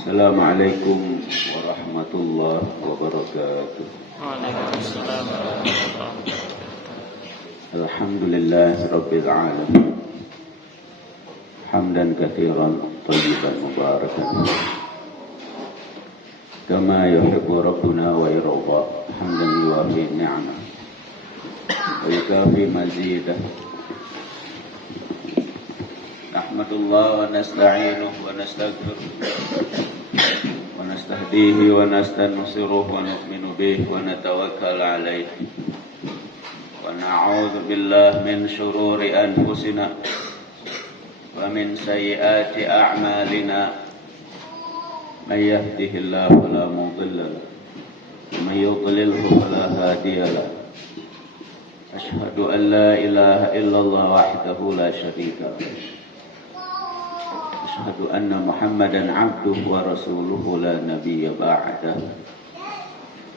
Assalamualaikum warahmatullahi wabarakatuh. Waalaikumsalam warahmatullahi wabarakatuh. Alhamdulillah rabbil alamin. Hamdan katsiran thayyiban mubarakan kama yuhibbu rabbuna wa yarda. Hamdan yuwafi ni'amah wa yukafi mazidah. Nahmadullah wa nasta'inuhu wa nastaghfiruh wa nastahdihi wa nastansiruh wa nu'minu bihi wa natawakkal alayhi wa na'udzu billahi min shururi anfusina wa min sayyiati a'malina may yahdihillahu fala mudilla lahu wa may yudlilhu fala hadiya lahu. Ashhadu an la ilaha illallah wahdahu la syarika lahu. Ashhadu anna Muhammadan abduhu wa rasuluhu la nabiyya ba'dahu.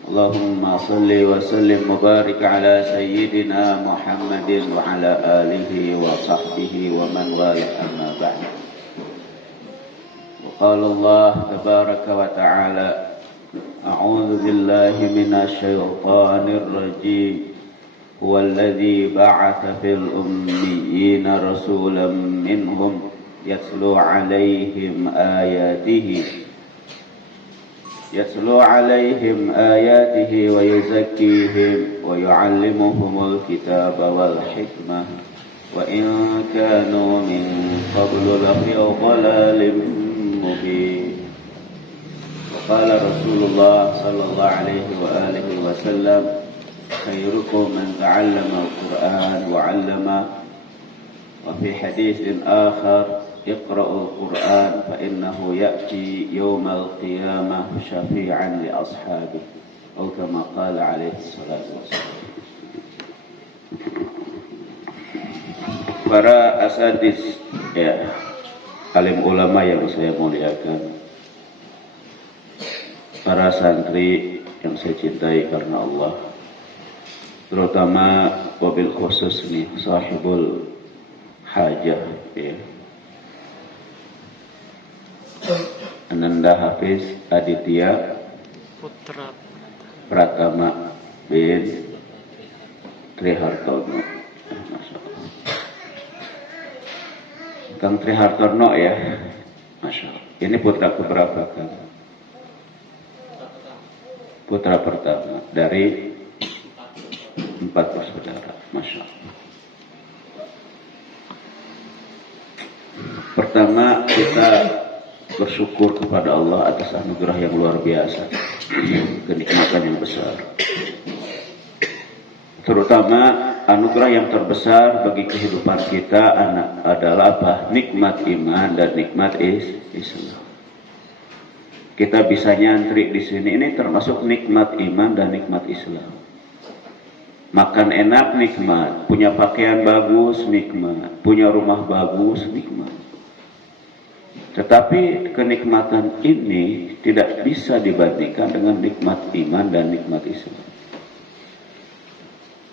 Allahumma salli wa sallim mubarik ala sayyidina Muhammadin wa ala alihi wa sahbihi wa man wala amma ba'd. Wa qala Allah tabaraka wa ta'ala a'udzu billahi minasy syaithanir rajim. Huwa alladzi ba'atha fil ummiyina rasulan minhum يتلو عليهم آياته ويزكيهم ويعلمهم الكتاب والحكمة وإن كانوا من قبل لفي ضلال مبين. وقال رسول الله صلى الله عليه وآله وسلم خيركم من تعلم القرآن وعلمه. وفي حديث آخر اقرأوا القرآن فإنه يأتي يوم القيامة شفيعا لأصحابه أو كما قال عليه الصلاة والسلام. Para asatidz, ya, alim ulama yang saya muliakan, para santri yang saya cintai karena Allah, terutama wabil khusus nih sahibul hajah, ya. Ananda Hafiz Aditya Putra Pratama bin Trihartono. Kang Trihartono ya, Masya Allah. Ini putra keberapa Kang? Putra pertama dari 4 bersaudara, Masya Allah. Pertama, kita bersyukur kepada Allah atas anugerah yang luar biasa, kenikmatan yang besar. Terutama anugerah yang terbesar bagi kehidupan kita adalah apa? Nikmat iman dan nikmat Islam. Kita bisa nyantri di sini, ini termasuk nikmat iman dan nikmat Islam. Makan enak nikmat, punya pakaian bagus nikmat, punya rumah bagus nikmat. Tetapi kenikmatan ini tidak bisa dibandingkan dengan nikmat iman dan nikmat Islam.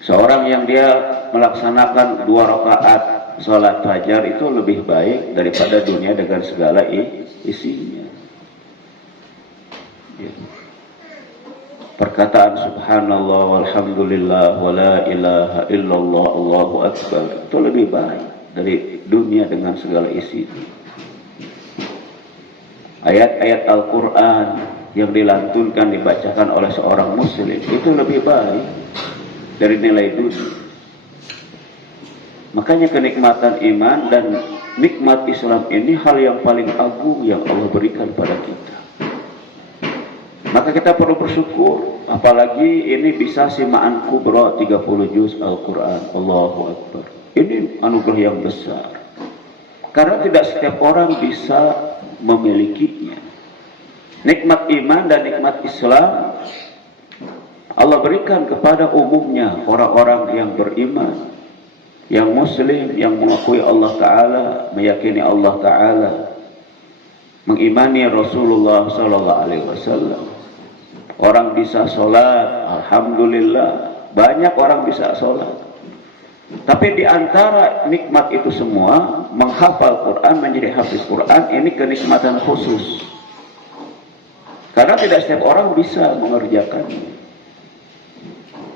Seorang yang dia melaksanakan 2 rakaat sholat fajar itu lebih baik daripada dunia dengan segala isinya. Ya. Perkataan subhanallah walhamdulillah wa la ilaha illallah Allahu akbar itu lebih baik dari dunia dengan segala isinya. Ayat-ayat Al-Quran yang dilantunkan, dibacakan oleh seorang muslim itu lebih baik dari nilai dunia. Makanya kenikmatan iman dan nikmat Islam ini hal yang paling agung yang Allah berikan pada kita. Maka kita perlu bersyukur, apalagi ini bisa simaan kubra 30 juz Al-Quran. Allahu Akbar. Ini anugerah yang besar. Karena tidak setiap orang bisa memilikinya. Nikmat iman dan nikmat Islam Allah berikan kepada umumnya orang-orang yang beriman, yang muslim, yang mengakui Allah Ta'ala, meyakini Allah Ta'ala, mengimani Rasulullah Sallallahu Alaihi Wasallam. Orang bisa sholat, alhamdulillah, banyak orang bisa sholat. Tapi di antara nikmat itu semua, menghafal Quran, menjadi hafiz Quran, ini kenikmatan khusus. Karena tidak setiap orang bisa mengerjakannya.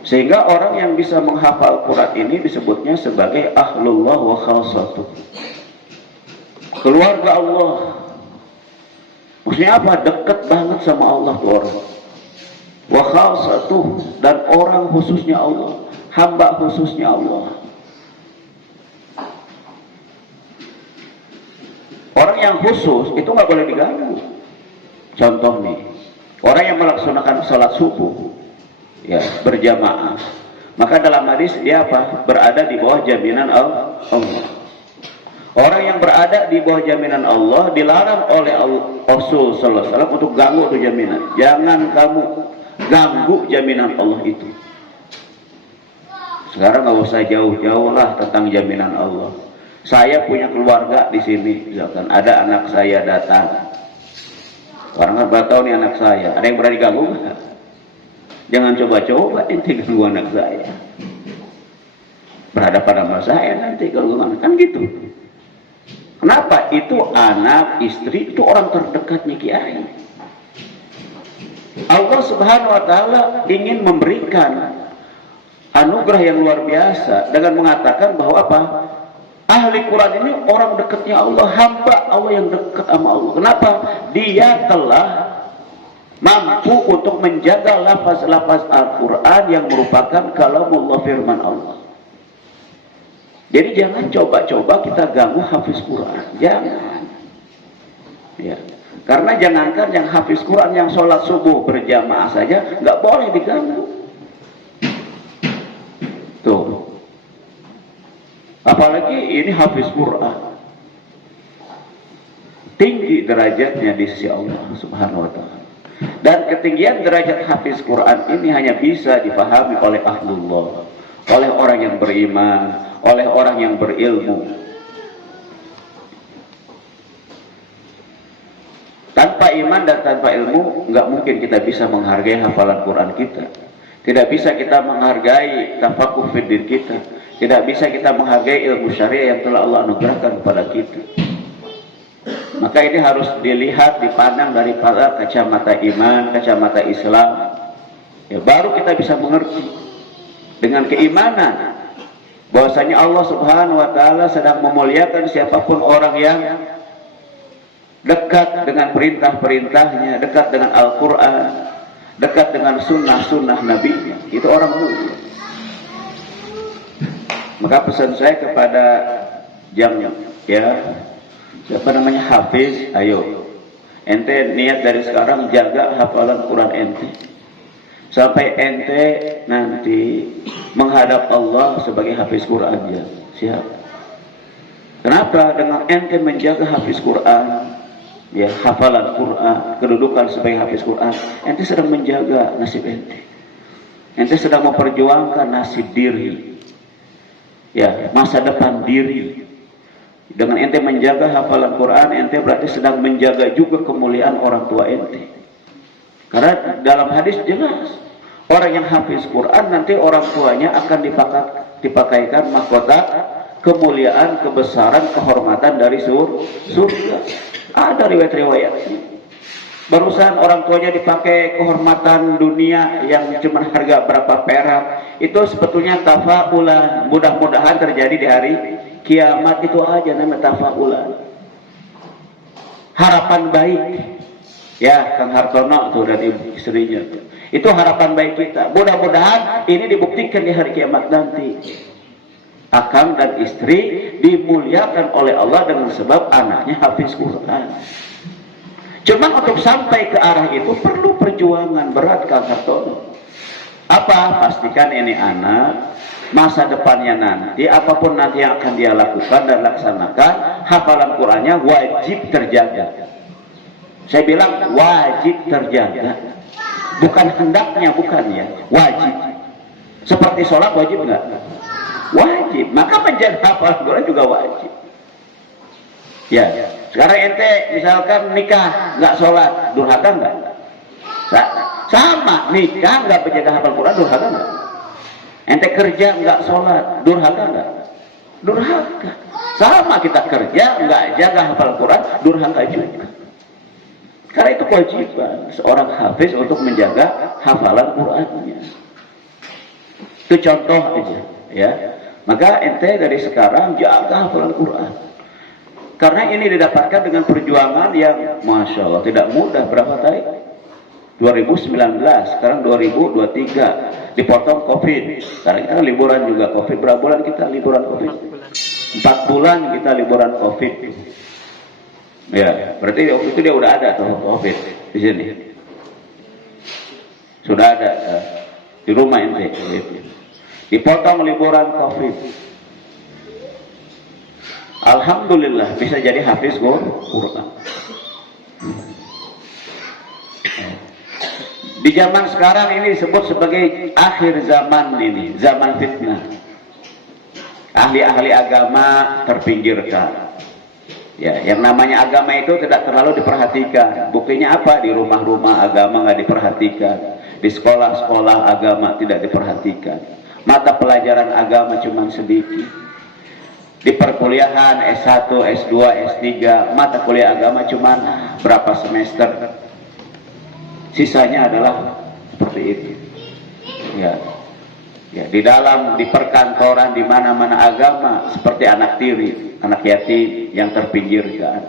Sehingga orang yang bisa menghafal Quran ini disebutnya sebagai ahlullah wa khassatuh, keluarga Allah. Maksudnya apa? Dekat banget sama Allah tuh orang. Wa khassatuh, dan orang khususnya Allah, hamba khususnya Allah. Orang yang khusus itu nggak boleh diganggu. Contoh nih, orang yang melaksanakan salat subuh ya berjamaah, maka dalam hadis dia apa? Berada di bawah jaminan Allah. Orang yang berada di bawah jaminan Allah dilarang oleh Rasul sallallahu alaihi wasallam untuk ganggu itu jaminan. Jangan kamu ganggu jaminan Allah itu. Sekarang nggak usah jauh-jauh lah tentang jaminan Allah. Saya punya keluarga di sini, misalkan ada anak saya datang. Orang kan tahu nih anak saya, ada yang berani ganggu nggak? Jangan coba-coba ente ganggu anak saya. Berhadapan sama saya nanti kalau kan gitu. Kenapa? Itu anak, istri, itu orang terdekatnya kiai. Allah Subhanahu wa taala ingin memberikan anugerah yang luar biasa dengan mengatakan bahwa apa? Ahli Quran ini orang dekatnya Allah, hamba Allah yang dekat sama Allah. Kenapa? Dia telah mampu untuk menjaga lafaz-lafaz Al-Quran yang merupakan kalamullah, firman Allah. Jadi jangan coba-coba kita ganggu hafiz Quran. Jangan. Ya. Karena jangankan yang hafiz Quran, yang sholat subuh berjamaah saja nggak boleh diganggu. Tuh. Apalagi ini hafiz Quran. Tinggi derajatnya di sisi Allah Subhanahu wa taala. Dan ketinggian derajat hafiz Quran ini hanya bisa dipahami oleh ahlullah, oleh orang yang beriman, oleh orang yang berilmu. Tanpa iman dan tanpa ilmu, nggak mungkin kita bisa menghargai hafalan Quran kita. Tidak bisa kita menghargai tafakuh fiddin kita. Tidak bisa kita menghargai ilmu syariah yang telah Allah anugerahkan kepada kita. Maka ini harus dilihat, dipandang dari pada kacamata iman, kacamata Islam. Ya, baru kita bisa mengerti dengan keimanan bahwasanya Allah Subhanahu wa taala sedang memuliakan siapapun orang yang dekat dengan perintah-perintahnya, dekat dengan Al-Quran, dekat dengan sunnah-sunnah Nabi-Nya. Itu orang mulia. Maka pesan saya kepada yang siapa namanya hafiz, ayo ente niat dari sekarang jaga hafalan Quran ente sampai ente nanti menghadap Allah sebagai hafiz Quran aja. Siap? Kenapa? Dengan ente menjaga hafiz Quran, ya hafalan Quran, kedudukan sebagai hafiz Quran, ente sedang menjaga nasib ente. Ente sedang memperjuangkan nasib diri, ya masa depan diri. Dengan ente menjaga hafalan Quran, ente berarti sedang menjaga juga kemuliaan orang tua ente. Karena dalam hadis jelas, orang yang hafiz Quran nanti orang tuanya akan dipakaikan mahkota kemuliaan, kebesaran, kehormatan dari surga. Ada riwayat-riwayat. Barusan orang tuanya dipakai kehormatan dunia yang cuma harga berapa perak. Itu sebetulnya tafaulan, mudah-mudahan terjadi di hari kiamat. Itu aja namanya tafaulan. Harapan baik. Ya, Kang Hartono tuh dan istrinya. Itu harapan baik kita. Mudah-mudahan ini dibuktikan di hari kiamat nanti. Akang dan istri dimuliakan oleh Allah dengan sebab anaknya hafiz Quran. Cuma untuk sampai ke arah itu perlu perjuangan berat, Kang Hartono. Apa? Pastikan ini anak masa depannya nanti, apapun nanti yang akan dia lakukan dan laksanakan, hafalan Qurannya wajib terjaga. Saya bilang wajib terjaga, bukan hendaknya, bukan ya, wajib. Seperti sholat wajib nggak? Wajib. Maka menjaga hafalan Quran juga wajib. Ya, sekarang ente misalkan nikah nggak sholat, durhaka nggak? Sama, nikah nggak menjaga hafal Quran, durhaka nggak? Ente kerja nggak sholat, durhaka nggak? Durhaka. Sama kita kerja nggak jaga hafal Quran, durhaka juga. Karena itu kewajiban seorang hafiz untuk menjaga hafalan Qur'annya. Itu contoh aja, ya. Maka ente dari sekarang jaga hafalan Qur'an. Karena ini didapatkan dengan perjuangan yang Masya Allah tidak mudah. Berapa tadi? 2019, sekarang 2023, dipotong COVID. Sekarang kita kan liburan juga COVID. Berapa bulan kita liburan COVID? 4 bulan kita liburan COVID. Ya, berarti waktu itu dia udah ada tuh COVID di sini. Sudah ada di rumah ente. Dipotong liburan COVID. Alhamdulillah bisa jadi hafiz Quran. Di zaman sekarang ini disebut sebagai akhir zaman ini, zaman fitnah. Ahli-ahli agama terpinggirkan. Ya, yang namanya agama itu tidak terlalu diperhatikan. Buktinya apa? Di rumah-rumah agama nggak diperhatikan. Di sekolah-sekolah agama tidak diperhatikan. Mata pelajaran agama cuma sedikit. Di perkuliahan S1, S2, S3, mata kuliah agama cuma berapa semester. Sisanya adalah seperti itu. Ya. Ya, di dalam, di perkantoran, di mana-mana agama seperti anak tiri, anak yatim yang terpinggirkan.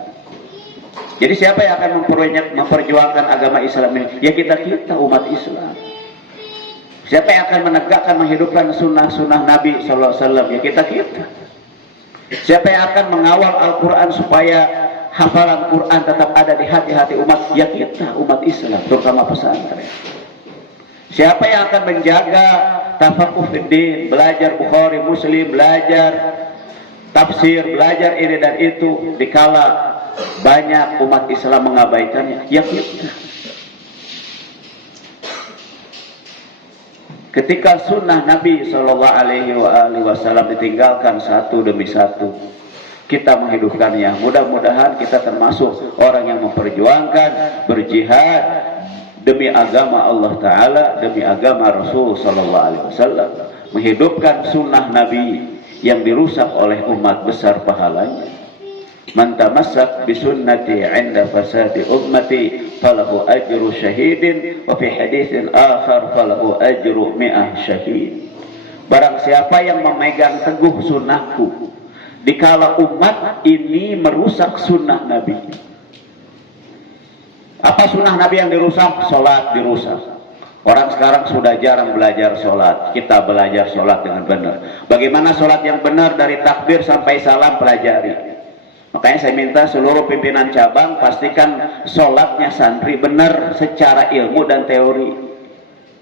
Jadi siapa yang akan memperjuangkan agama Islam ini? Ya kita umat Islam. Siapa yang akan menegakkan, menghidupkan sunnah-sunnah Nabi SAW? Ya kita. Siapa yang akan mengawal Al-Quran supaya hafalan Quran tetap ada di hati-hati umat? Ya kita, umat Islam, terutama pesantren. Siapa yang akan menjaga tafakuh fiddin, belajar Bukhari, Muslim, belajar tafsir, belajar ini dan itu, dikala banyak umat Islam mengabaikannya? Ya kita. Ketika sunnah Nabi SAW ditinggalkan satu demi satu, kita menghidupkannya. Mudah-mudahan kita termasuk orang yang memperjuangkan, berjihad demi agama Allah Ta'ala, demi agama Rasul SAW, menghidupkan sunnah Nabi yang dirusak oleh umat besar pahalanya. Man tamassak bi sunnati 'inda fasadi ummati falahu ajru syahidin wa fi haditsin akhar falahu ajru 100 syahid. Barang siapa yang memegang teguh sunnahku dikala umat ini merusak sunnah Nabi. Apa sunnah Nabi yang dirusak? Salat dirusak. Orang sekarang sudah jarang belajar sholat. Kita belajar sholat dengan benar. Bagaimana sholat yang benar dari takbir sampai salam, pelajari. Makanya saya minta seluruh pimpinan cabang pastikan sholatnya santri benar secara ilmu dan teori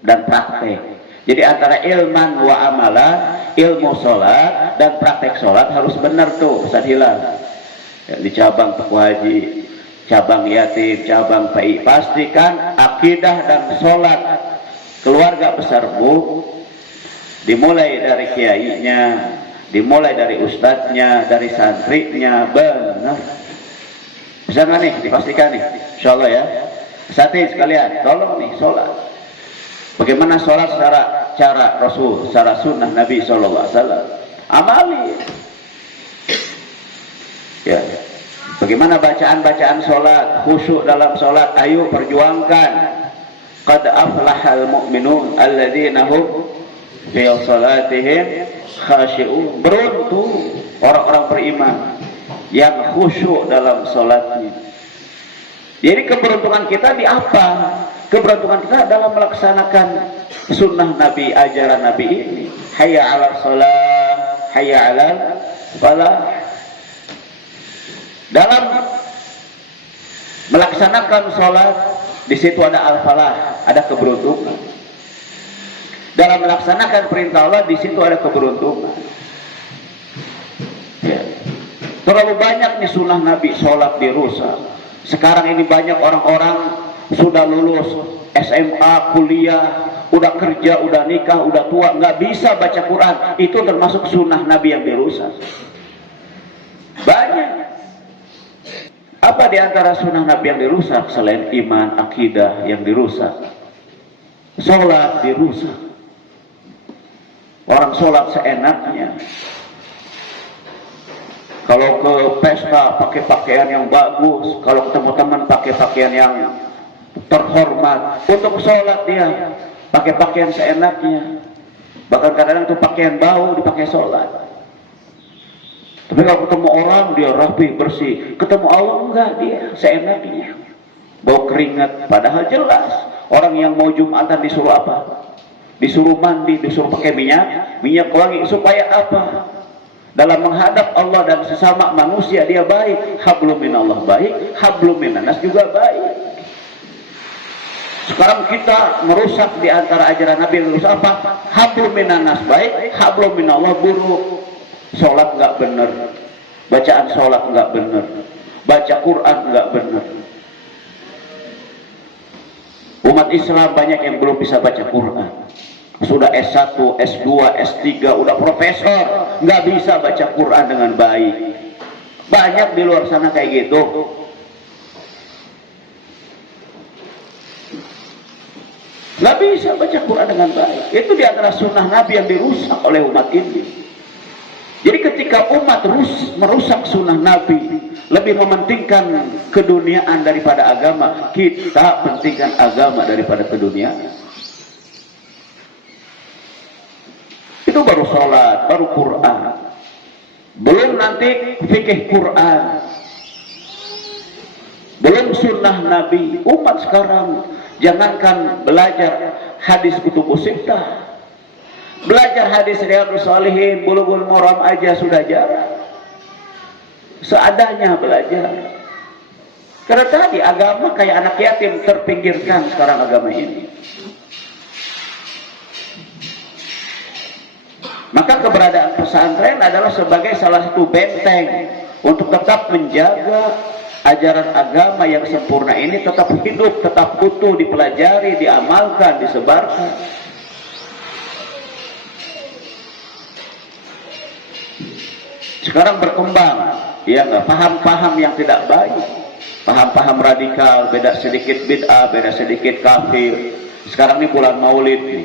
dan praktek. Jadi antara ilman wa amalan, ilmu sholat dan praktek sholat harus benar tuh, Ustaz Hilal. Ya, di cabang Pak Haji, cabang yatim, cabang PI, pastikan akidah dan sholat keluarga besar Bu, dimulai dari kiainya, dimulai dari ustadznya, dari santrinya, benar. Bisa nggak nih dipastikan nih? Insya Allah ya. Satin sekalian, tolong nih sholat. Bagaimana sholat secara cara Rasul, secara sunnah Nabi SAW? Amali. Ya. Bagaimana bacaan-bacaan sholat, khusyuk dalam sholat? Ayo perjuangkan. Qad aflahal mu'minun alladzina hum fi salatihim khashi'un. Beruntung orang-orang beriman yang khusyuk dalam sholatnya. Jadi keberuntungan kita di apa? Keberuntungan kita dalam melaksanakan sunnah Nabi, ajaran Nabi ini. Hayya 'alal shalah, hayya 'alal falah. Dalam melaksanakan sholat, di situ ada al-falah, ada keberuntungan. Dalam melaksanakan perintah Allah, di situ ada keberuntungan. Ya. Terlalu banyak nih sunnah Nabi, sholat dirusak. Sekarang ini banyak orang-orang sudah lulus SMA, kuliah, udah kerja, udah nikah, udah tua, nggak bisa baca Quran. Itu termasuk sunnah Nabi yang dirusak. Banyak. Apa di antara sunnah Nabi yang dirusak selain iman, akidah yang dirusak? Sholat dirusak. Orang sholat seenaknya. Kalau ke pesta pakai pakaian yang bagus, kalau ketemu teman pakai pakaian yang terhormat. Untuk sholat dia pakai pakaian seenaknya, bahkan kadang-kadang itu pakaian bau dipakai sholat. Tapi kalau ketemu orang dia rapi bersih, ketemu Allah enggak, dia seenaknya bau keringat. Padahal jelas orang yang mau Jumatan disuruh apa? Disuruh mandi, disuruh pakai minyak wangi. Supaya apa? Dalam menghadap Allah dan sesama manusia dia baik. Hablum minallah baik, hablum minannas juga baik. Sekarang kita merusak di antara ajaran Nabi, merusak apa? Hablum minannas baik, hablum minallah buruk. Sholat nggak benar, bacaan sholat nggak benar, baca Quran nggak benar. Umat Islam banyak yang belum bisa baca Quran. Sudah S1, S2, S3, udah profesor, nggak bisa baca Quran dengan baik. Banyak di luar sana kayak gitu. Nggak bisa baca Quran dengan baik. Itu di antara sunnah Nabi yang dirusak oleh umat ini. Jadi ketika umat merusak sunnah Nabi, lebih mementingkan keduniaan daripada agama, kita pentingkan agama daripada keduniaan. Itu baru sholat, baru Quran. Belum nanti fikih Quran. Belum sunnah Nabi. Umat sekarang jangankan belajar hadis kutubus sittah, belajar hadis Riyadhus Shalihin, Bulughul Maram aja sudah jarang. Seadanya belajar. Karena tadi agama kayak anak yatim, terpinggirkan sekarang agama ini. Maka keberadaan pesantren adalah sebagai salah satu benteng untuk tetap menjaga ajaran agama yang sempurna ini tetap hidup, tetap utuh, dipelajari, diamalkan, disebarkan. Sekarang berkembang, ya nggak, paham-paham yang tidak baik, paham-paham radikal, beda sedikit bid'ah, beda sedikit kafir. Sekarang ini bulan Maulid nih.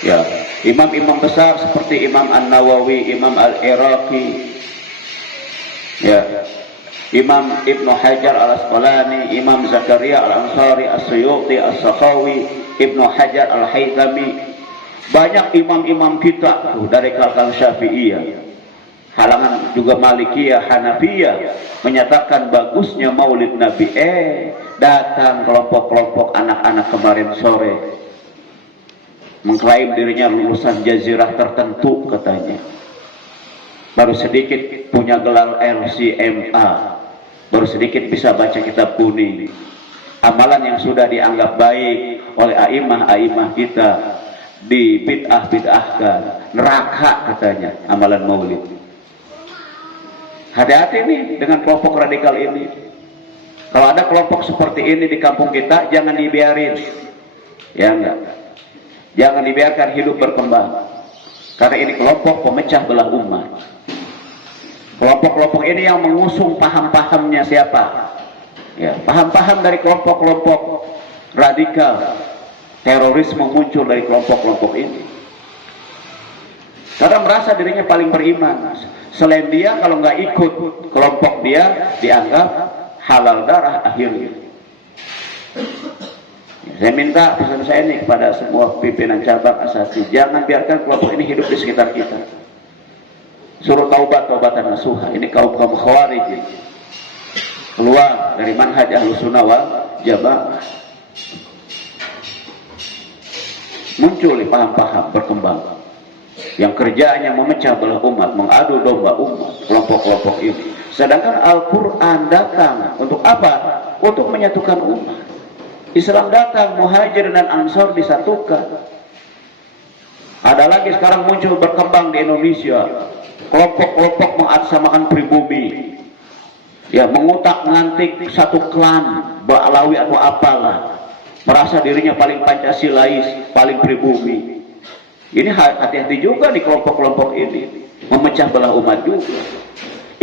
Ya, imam-imam besar seperti Imam An-Nawawi, Imam Al-Iraqi, ya, Imam Ibnu Hajar Al-Asqalani, Imam Zakaria Al-Ansari, As-Suyuti, As-Sakhawi, Ibnu Hajar Al-Haythami. Banyak imam-imam kita dari kalangan Syafi'iyah, halangan juga Malikiyah, Hanafiyah menyatakan bagusnya Maulid Nabi. Datang kelompok-kelompok anak-anak kemarin sore mengklaim dirinya lulusan jazirah tertentu katanya. Baru sedikit punya gelar LCMA, baru sedikit bisa baca kitab kuning. Amalan yang sudah dianggap baik oleh a'imah kita di bid'ah-bid'ahkan, neraka katanya amalan Maulid. Hati-hati nih dengan kelompok radikal ini. Kalau ada kelompok seperti ini di kampung kita, jangan dibiarin. Ya enggak. Jangan dibiarkan hidup berkembang. Karena ini kelompok pemecah belah umat. Kelompok-kelompok ini yang mengusung paham-pahamnya siapa? Ya, paham-paham dari kelompok-kelompok radikal. Terorisme muncul dari kelompok-kelompok ini. Karena merasa dirinya paling beriman. Selain dia, kalau nggak ikut kelompok dia, dianggap halal darah akhirnya. Saya minta pesan saya ini kepada semua pimpinan cabang asasi, jangan biarkan kelompok ini hidup di sekitar kita. Suruh taubatan nasuha. Ini kaum khawarij keluar dari manhaj Ahlussunnah wal Jamaah. Muncul paham-paham berkembang yang kerjanya memecah belah umat, mengadu domba umat, kelompok-kelompok ini. Sedangkan Al-Quran datang untuk apa? Untuk menyatukan umat. Islam datang, Muhajir dan Ansor disatukan. Ada lagi sekarang muncul berkembang di Indonesia kelompok-kelompok mengatasnamakan pribumi, ya, mengutak-ngantik satu klan Ba'alawi atau apalah, merasa dirinya paling Pancasilais, paling pribumi. Ini hati-hati juga di kelompok-kelompok ini, memecah belah umat juga.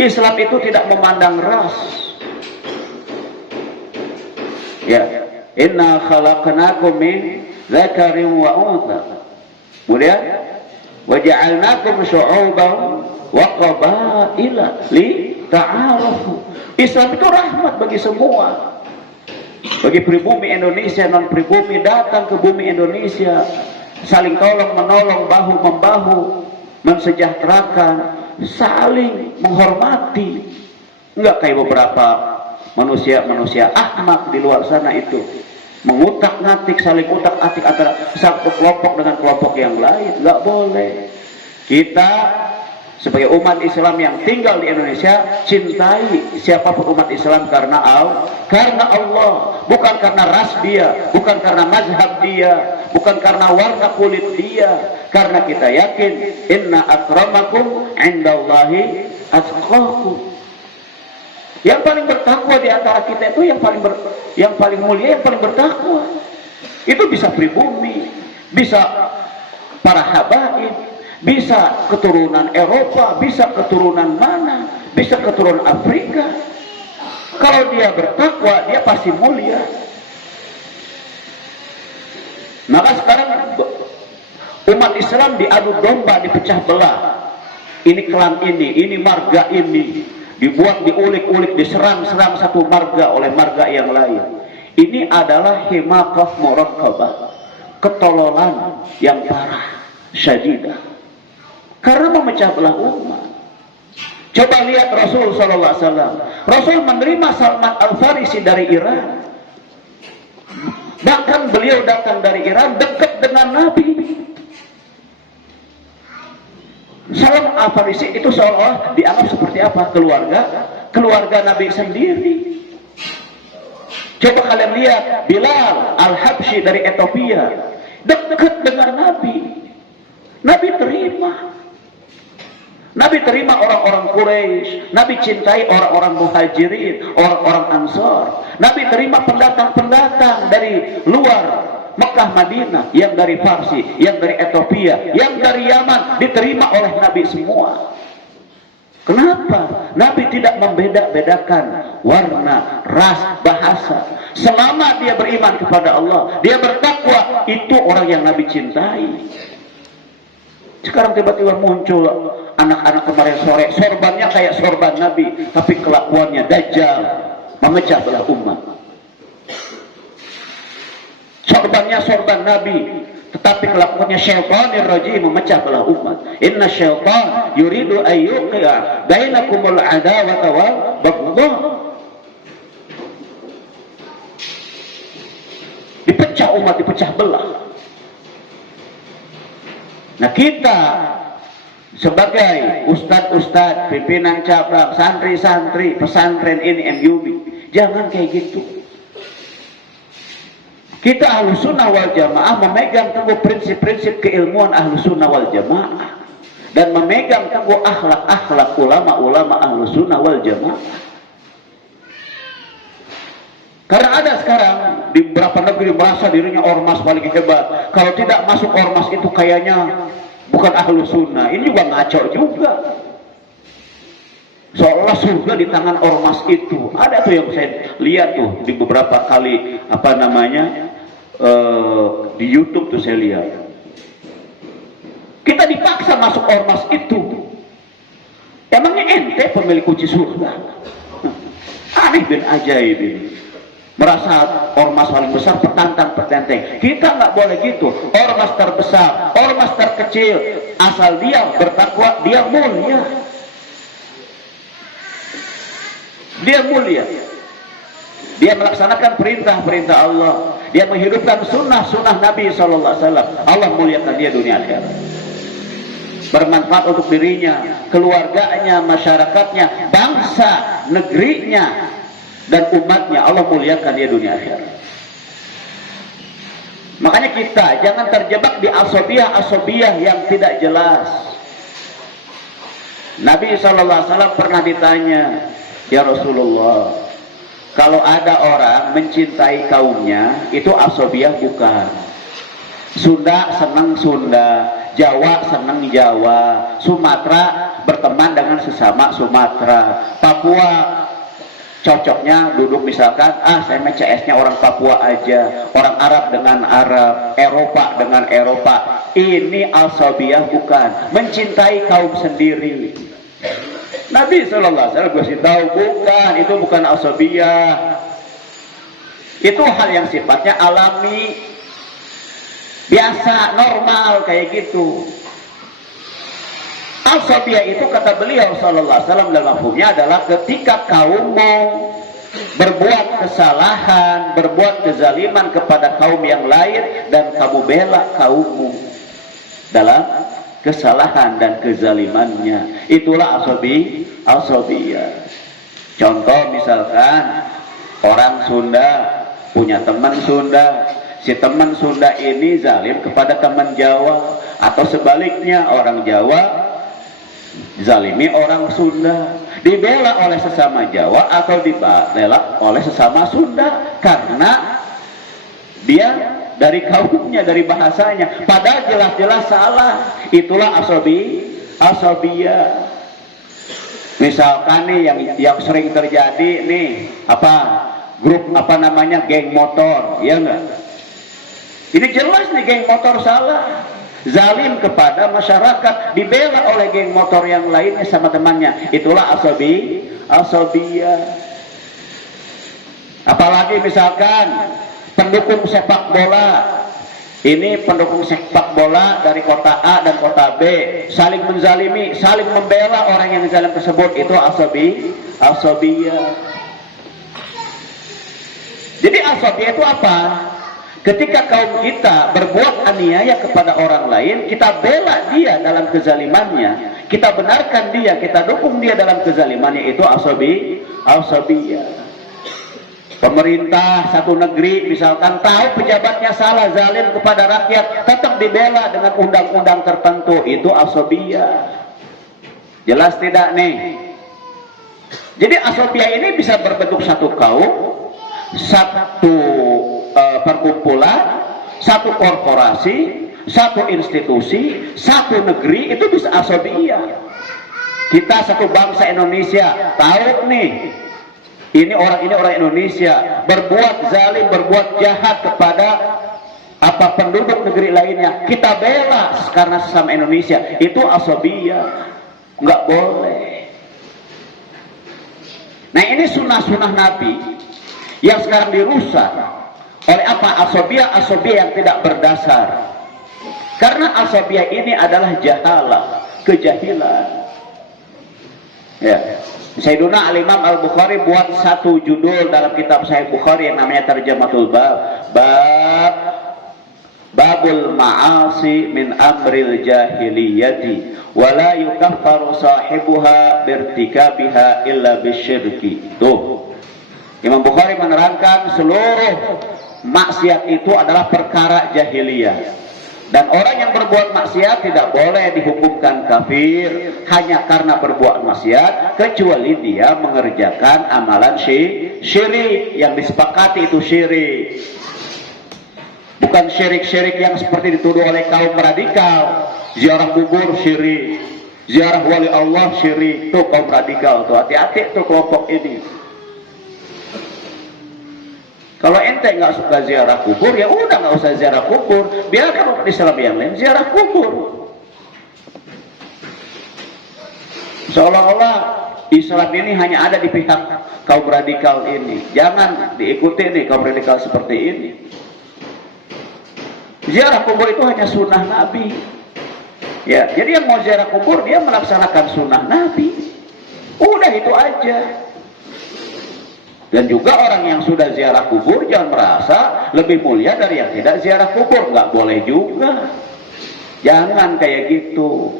Islam itu tidak memandang ras. Ya, inna khalaqnakum min dzakarin wa untha. Kemudian wa ja'alnakum syu'uban wa qabaila li ta'arafu. Islam itu rahmat bagi semua. Bagi pribumi Indonesia, non pribumi datang ke bumi Indonesia, saling tolong menolong, bahu membahu, mensejahterakan, saling menghormati. Enggak kayak beberapa manusia ahmak di luar sana itu mengutak-ngatik, saling utak-atik antara satu kelompok dengan kelompok yang lain. Enggak boleh. Kita sebagai umat Islam yang tinggal di Indonesia, cintai siapapun umat Islam karena Allah, bukan karena ras dia, bukan karena mazhab dia, bukan karena warna kulit dia, karena kita yakin inna akramakum indallahi atqakum. Yang paling bertakwa di antara kita itu yang paling mulia, yang paling bertakwa. Itu bisa pribumi, bisa para habaib, bisa keturunan Eropa, bisa keturunan mana, bisa keturunan Afrika. Kalau dia bertakwa, dia pasti mulia. Maka sekarang umat Islam diadu domba, dipecah belah. Ini klan ini marga ini. Dibuat, diulik-ulik, diserang-serang satu marga oleh marga yang lain. Ini adalah himakah murakkabah, ketololan yang parah, syadidah. Karena memecah belah umat. Coba lihat Rasul sallallahu alaihi wasallam. Rasul menerima Salman Al-Farisi dari Iran. Bahkan beliau datang dari Iran dekat dengan Nabi. Salman Al-Farisi itu seolah dianggap seperti apa? Keluarga Nabi sendiri. Coba kalian lihat Bilal Al-Habsyi dari Ethiopia, dekat dengan Nabi. Nabi terima orang-orang Quraisy, Nabi cintai orang-orang Muhajirin, orang-orang Ansor. Nabi terima pendatang-pendatang dari luar Mekah, Madinah, yang dari Farsi, yang dari Ethiopia, yang dari Yaman, diterima oleh Nabi semua. Kenapa? Nabi tidak membeda-bedakan warna, ras, bahasa. Selama dia beriman kepada Allah, dia bertakwa, itu orang yang Nabi cintai. Sekarang tiba-tiba muncul anak-anak kemarin sore, sorbannya kayak sorban Nabi, tapi kelakuannya dajjal, memecah belah umat. Sorbannya sorban Nabi, tetapi kelakuannya syaitanir rajim, memecah belah umat. Inna syaitan yuridu ayyuqi'a bainakumul adawata wal baghdha. Dipecah umat, dipecah belah. Nah, kita sebagai ustadz-ustadz, pimpinan cabang, santri-santri, pesantren ini MUB, jangan kayak gitu. Kita Ahlus Sunnah wal Jamaah memegang teguh prinsip-prinsip keilmuan Ahlus Sunnah wal Jamaah dan memegang teguh akhlak-akhlak ulama-ulama Ahlus Sunnah wal Jamaah. Karena ada sekarang di beberapa negeri merasa dirinya ormas paling hebat. Kalau tidak masuk ormas itu kayaknya bukan Ahlus Sunnah. Ini juga ngaco juga. Seolah surga di tangan ormas itu. Ada tuh yang saya lihat tuh di beberapa kali di YouTube tuh saya lihat. Kita dipaksa masuk ormas itu. Emangnya ente pemilik kunci surga? Aneh bin ajaib ini. Merasa ormas paling besar, petantang-petenteng. Kita nggak boleh gitu. Ormas terbesar, ormas terkecil, asal dia bertakwa, dia mulia. Dia mulia. Dia melaksanakan perintah-perintah Allah. Dia menghidupkan sunnah-sunnah Nabi SAW. Allah muliakan dia dunia akhirat. Bermanfaat untuk dirinya, keluarganya, masyarakatnya, bangsa, negerinya, dan umatnya. Allah muliakan dia dunia akhirat. Makanya kita jangan terjebak di asobiyah yang tidak jelas. Nabi SAW pernah ditanya, ya Rasulullah, kalau ada orang mencintai kaumnya, itu asobiyah bukan? Sunda senang Sunda, Jawa senang Jawa, Sumatera berteman dengan sesama Sumatera, Papua cocoknya duduk misalkan, saya CS-nya orang Papua aja, orang Arab dengan Arab, Eropa dengan Eropa. Ini al-sabiyah bukan, mencintai kaum sendiri. Nabi sallallahu alaihi wasallam kasih tahu, bukan, itu bukan asabiyah. Itu hal yang sifatnya alami, biasa, normal kayak gitu. Asabiyah itu kata beliau sallallahu alaihi wasallam dalam mafhumnya adalah ketika kaummu berbuat kesalahan, berbuat kezaliman kepada kaum yang lain dan kamu bela kaummu dalam kesalahan dan kezalimannya, itulah asabiyah. Contoh misalkan orang Sunda punya teman Sunda, si teman Sunda ini zalim kepada teman Jawa, atau sebaliknya orang Jawa zalimi orang Sunda, dibela oleh sesama Jawa atau dibela oleh sesama Sunda karena dia dari kaumnya, dari bahasanya, padahal jelas-jelas salah. Itulah asabiyah. Misalkan nih yang sering terjadi nih, grup geng motor, ya enggak? Ini jelas nih geng motor salah, zalim kepada masyarakat, dibela oleh geng motor yang lainnya sama temannya. Itulah asabiyah. Apalagi misalkan pendukung sepak bola, ini pendukung sepak bola dari kota A dan kota B saling menzalimi, saling membela orang yang zalim tersebut, itu asabiyah. Jadi asabiyah itu apa? Ketika kaum kita berbuat aniaya kepada orang lain, kita bela dia dalam kezalimannya, kita benarkan dia, kita dukung dia dalam kezalimannya, itu asabiyah. Pemerintah satu negeri misalkan tahu pejabatnya salah, zalim kepada rakyat, tetap dibela dengan undang-undang tertentu, itu asabiyah. Jelas tidak nih? Jadi asabiyah ini bisa berbentuk satu kaum, satu perkumpulan, satu korporasi, satu institusi, satu negeri, itu bisa asabiyah. Kita satu bangsa Indonesia tahu nih, ini orang Indonesia berbuat zalim, berbuat jahat kepada penduduk negeri lainnya, kita bela karena sesama Indonesia, itu asabiyah, nggak boleh. Nah, ini sunnah-sunnah Nabi yang sekarang dirusak oleh asabiyah yang tidak berdasar. Karena asabiyah ini adalah jahalah, kejahilan. Ya. Sayyiduna Al-Imam Al-Bukhari buat satu judul dalam kitab Sahih Bukhari yang namanya Tarjamatul Babul Ma'asi min Amril Jahiliyati wa la yukaffaru sahibuha birtikabiha illa bisyirki. Tuh, Imam Bukhari menerangkan seluruh maksiat itu adalah perkara jahiliyah. Dan orang yang berbuat maksiat tidak boleh dihukumkan kafir hanya karena berbuat maksiat, kecuali dia mengerjakan amalan syirik yang disepakati itu syirik. Bukan syirik-syirik yang seperti dituduh oleh kaum radikal, ziarah kubur syirik, ziarah wali Allah syirik. Tuh kaum radikal tuh, hati-hati tuh kelompok ini. Kalau ente nggak suka ziarah kubur, ya udah nggak usah ziarah kubur. Biarkan umat Islam yang lain ziarah kubur. Seolah-olah Islam ini hanya ada di pihak kaum radikal ini. Jangan diikuti nih kaum radikal seperti ini. Ziarah kubur itu hanya sunnah Nabi. Ya, jadi yang mau ziarah kubur dia melaksanakan sunnah Nabi. Udah itu aja. Dan juga orang yang sudah ziarah kubur jangan merasa lebih mulia dari yang tidak ziarah kubur. Nggak boleh juga. Jangan kayak gitu.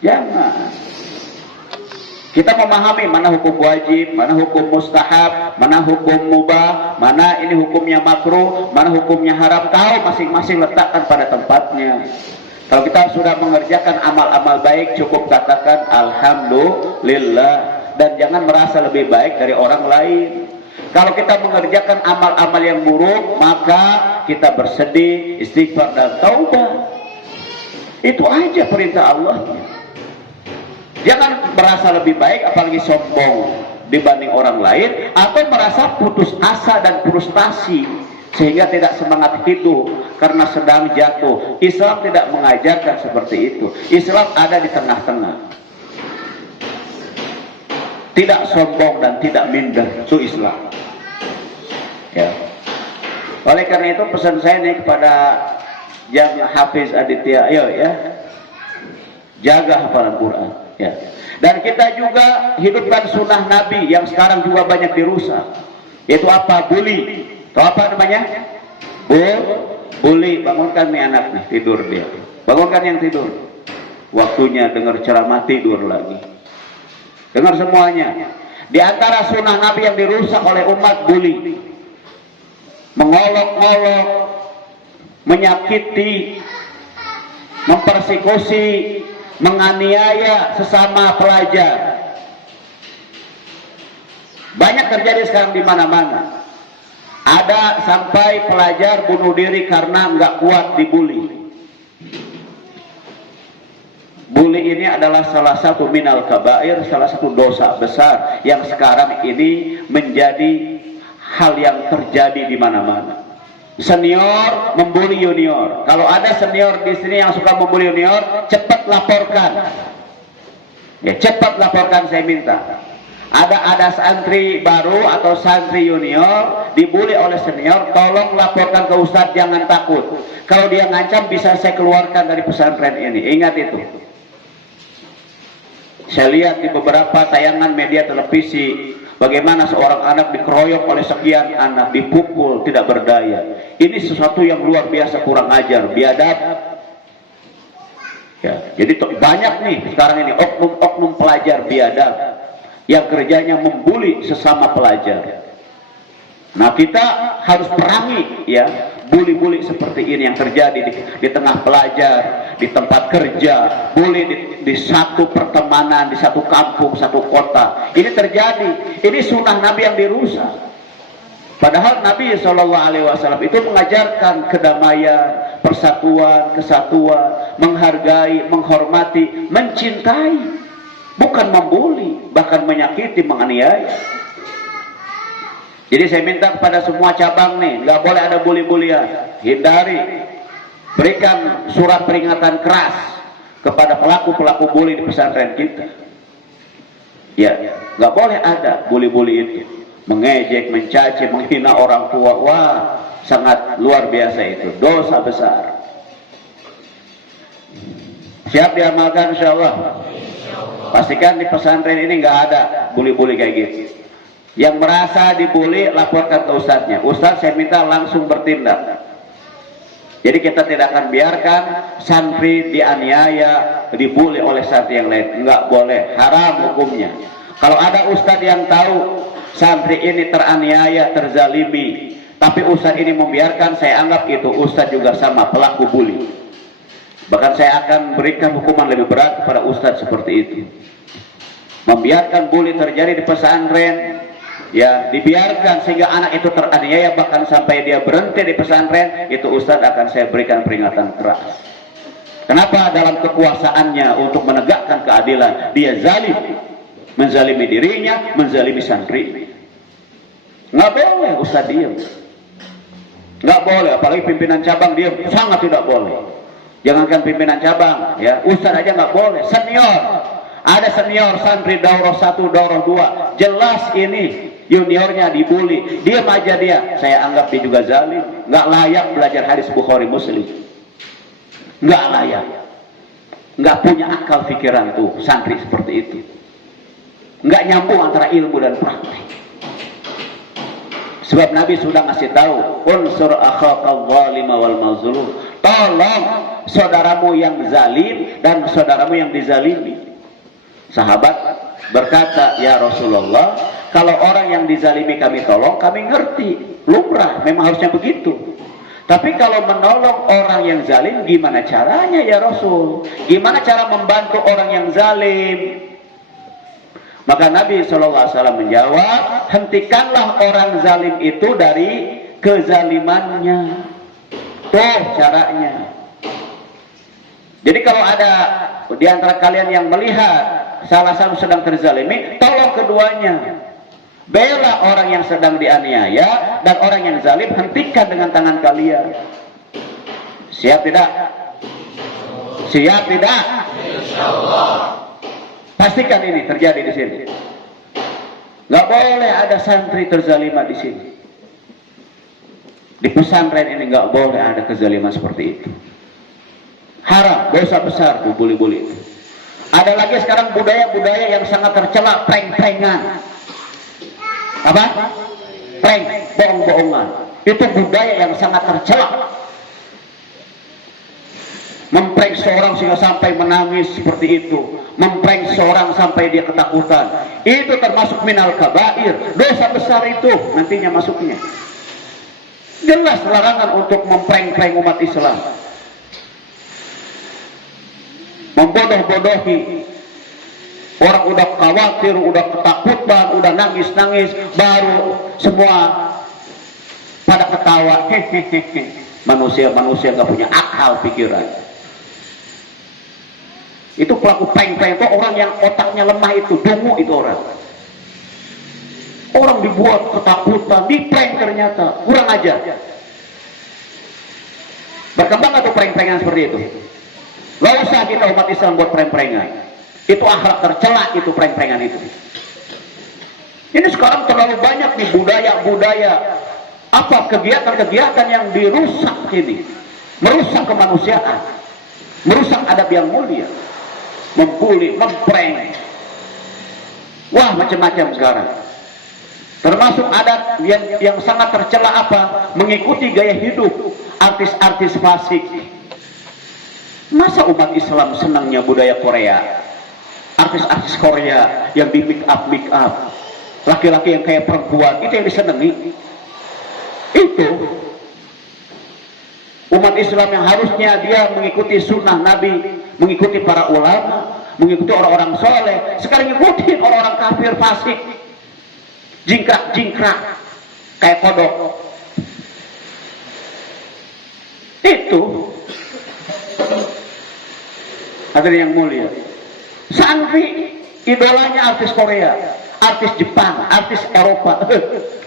Jangan. Kita memahami mana hukum wajib, mana hukum mustahab, mana hukum mubah, mana ini hukumnya makruh, mana hukumnya haram. Tahu masing-masing letakkan pada tempatnya. Kalau kita sudah mengerjakan amal-amal baik, cukup katakan alhamdulillah. Dan jangan merasa lebih baik dari orang lain. Kalau kita mengerjakan amal-amal yang buruk, maka kita bersedih, istighfar dan taubat. Itu aja perintah Allah. Jangan merasa lebih baik, apalagi sombong dibanding orang lain, atau merasa putus asa dan frustasi sehingga tidak semangat hidup karena sedang jatuh. Islam tidak mengajarkan seperti itu. Islam ada di tengah-tengah. tidak sombong dan tidak minder. Itu Islam. Ya. Oleh karena itu pesan saya nih kepada yang Hafiz Aditya, ayo ya, jaga hafalan Quran. Ya. Dan kita juga hidupkan sunnah Nabi yang sekarang juga banyak dirusak. Yaitu apa? Bully. Tahu apa namanya? Bully. Bangunkan nih anak nih, tidur dia. Bangunkan yang tidur. Waktunya dengar ceramah, tidur lagi. Dengar semuanya. Di antara sunnah Nabi yang dirusak oleh umat, bully. Mengolok-olok, menyakiti, mempersekusi, menganiaya sesama pelajar. Banyak terjadi sekarang di mana-mana. Ada sampai pelajar bunuh diri karena nggak kuat dibully. Bully ini adalah salah satu minal kabair, salah satu dosa besar yang sekarang ini menjadi hal yang terjadi di mana-mana. Senior membuli junior. Kalau ada senior di sini yang suka membuli junior, cepat laporkan. Ya, cepat laporkan, saya minta. Ada santri baru atau santri junior dibuli oleh senior, tolong laporkan ke ustadz, jangan takut. Kalau dia ngancam bisa saya keluarkan dari pesantren ini. Ingat itu. Saya lihat di beberapa tayangan media televisi bagaimana seorang anak dikeroyok oleh sekian anak, dipukul, tidak berdaya. Ini sesuatu yang luar biasa, kurang ajar, biadab. Ya, jadi banyak nih sekarang ini oknum-oknum pelajar biadab yang kerjanya membuli sesama pelajar. Nah, kita harus perangi ya bully-bully seperti ini yang terjadi di tengah pelajar, di tempat kerja, bully di satu pertemanan, di satu kampung, satu kota. Ini terjadi. Ini sunnah Nabi yang dirusak. Padahal Nabi SAW itu mengajarkan kedamaian, persatuan, kesatuan, menghargai, menghormati, mencintai, bukan membuli, bahkan menyakiti, menganiaya. Jadi saya minta kepada semua cabang nih, nggak boleh ada bully-bulian, hindari. Berikan surat peringatan keras kepada pelaku-pelaku bully di pesantren kita. Ya, nggak boleh ada bully-bully itu, mengejek, mencaci, menghina orang tua. Wah, sangat luar biasa itu, dosa besar. Siap diamalkan insyaallah. Pastikan di pesantren ini nggak ada bully-bully kayak gitu. Yang merasa dibully, laporkan ke ustadznya. Ustadz, saya minta langsung bertindak. Jadi kita tidak akan biarkan santri dianiaya, dibully oleh santri yang lain. Enggak boleh, haram hukumnya. Kalau ada ustadz yang tahu santri ini teraniaya, terzalimi, tapi ustadz ini membiarkan, saya anggap itu ustadz juga sama pelaku bully. Bahkan saya akan berikan hukuman lebih berat kepada ustadz seperti itu. Membiarkan bully terjadi di pesantren, ya dibiarkan sehingga anak itu teraniaya bahkan sampai dia berhenti di pesantren, itu ustadz akan saya berikan peringatan keras. Kenapa? Dalam kekuasaannya untuk menegakkan keadilan dia zalim, menzalimi dirinya, menzalimi santri. Nggak boleh ustadz diam, nggak boleh, apalagi pimpinan cabang diam, sangat tidak boleh. Jangankan pimpinan cabang, ya ustadz aja nggak boleh. Senior, ada senior santri daurah 1, daurah 2, jelas ini juniornya dibully, diam aja dia, saya anggap dia juga zalim, nggak layak belajar hadis Bukhari Muslim, nggak layak, nggak punya akal pikiran tuh santri seperti itu, nggak nyambung antara ilmu dan praktik. Sebab Nabi sudah ngasih tahu, unsur akhaka zalima wal mazlum, tolong saudaramu yang zalim dan saudaramu yang dizalimi. Sahabat berkata, ya Rasulullah, kalau orang yang dizalimi kami tolong, kami ngerti, lumrah, memang harusnya begitu. Tapi kalau menolong orang yang zalim, gimana caranya ya Rasul? Gimana cara membantu orang yang zalim? Maka Nabi SAW menjawab, hentikanlah orang zalim itu dari kezalimannya. Tuh caranya. Jadi kalau ada di antara kalian yang melihat salah satu sedang terzalimi, tolong keduanya. Bela orang yang sedang dianiaya dan orang yang zalim, hentikan dengan tangan kalian. Siap tidak? Siap tidak? Insyaallah. Pastikan ini terjadi di sini. Nggak boleh ada santri terzalima di sini. Di pesantren ini nggak boleh ada kezaliman seperti itu. Haram, dosa besar tuh bully-bully itu. Ada lagi sekarang budaya-budaya yang sangat tercela, prank-prankan. Apa? Prank, bohong-bohongan. Itu budaya yang sangat tercela. Memprank seorang sehingga sampai menangis seperti itu, memprank seorang sampai dia ketakutan, itu termasuk minal kabair, dosa besar itu nantinya masuknya. Jelas larangan untuk memprank-prank umat Islam, membodoh-bodohi. Orang udah khawatir, udah ketakutan, udah nangis-nangis, baru semua pada ketawa. Hehehe. Manusia nggak punya akal pikiran. Itu pelaku prank-prank itu orang yang otaknya lemah, itu dungu itu orang. Orang dibuat ketakutan, di prank ternyata kurang aja. Berkembang atau prank-prankan seperti itu? Gak usah kita umat Islam buat prank-prankan. Itu akhlak tercela, itu prank-prankan itu. Ini sekarang terlalu banyak nih budaya-budaya, apa kegiatan-kegiatan yang dirusak ini, merusak kemanusiaan, merusak adab yang mulia. Membuli, memprank, wah macam-macam sekarang. Termasuk adat yang sangat tercela apa? Mengikuti gaya hidup artis-artis fasik. Masa umat Islam senangnya budaya Korea? Artis-artis Korea yang di make up, laki-laki yang kayak perempuan, itu yang disenangi. Itu umat Islam yang harusnya dia mengikuti sunnah Nabi, mengikuti para ulama, mengikuti orang-orang soleh, sekarang ngikutin orang-orang kafir fasik, jingkrak-jingkrak kayak kodok. Itu hadirin yang mulia, santri idolanya artis Korea, artis Jepang, artis Eropa.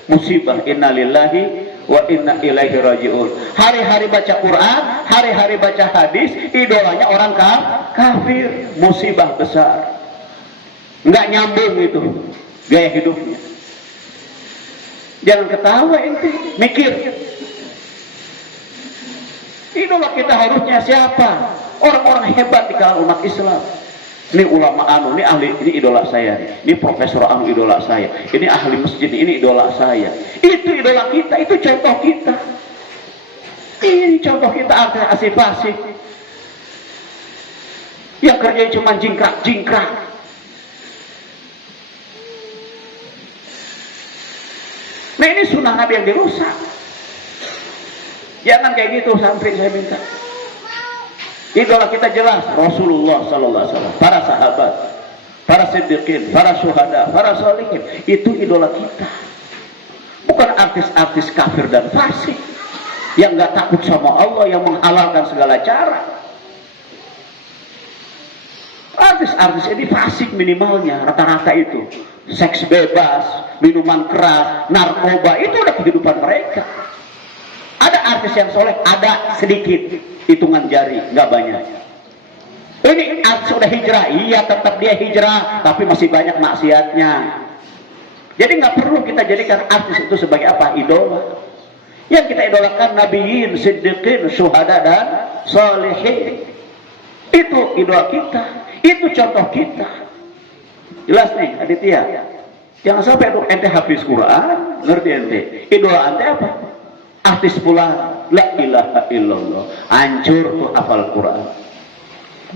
Musibah, innalillahi wa inna ilaihi raji'un. Hari-hari baca Quran, hari-hari baca hadis, idolanya orang kafir. Musibah besar. Nggak nyambung itu gaya hidupnya. Jangan ketawa ente, mikir. Idola kita harusnya siapa? Orang-orang hebat di kalangan umat Islam. Ini ulama anu, ini ahli, ini idola saya. Ini profesor anu idola saya. Ini ahli masjid, ini idola saya. Itu idola kita, itu contoh kita. Ini contoh kita artinya asif-asif. Yang kerjanya cuma jingkrak-jingkrak. Nah ini sunnah Nabi yang dirusak. Jangan kayak gitu santri, saya minta. Idola kita jelas Rasulullah Sallallahu Alaihi Wasallam, para sahabat, para siddiqin, para syuhada, para sholihin. Itu idola kita. Bukan artis-artis kafir dan fasik yang nggak takut sama Allah, yang menghalalkan segala cara. Artis-artis ini fasik minimalnya, rata-rata itu seks bebas, minuman keras, narkoba, itu udah kehidupan mereka. Ada artis yang soleh, ada sedikit, hitungan jari, nggak banyak. Ini artis udah hijrah, iya tetap dia hijrah, tapi masih banyak maksiatnya. Jadi nggak perlu kita jadikan artis itu sebagai apa? Idola. Yang kita idolakan nabiyin, siddiqin, syuhada dan sholihin. Itu idola kita, itu contoh kita. Jelas nih Aditya, jangan sampai ente habis Quran, ngerti ente? Idola ente apa? Artis pula, la ilaha illallah, hancur tuh hafal Quran,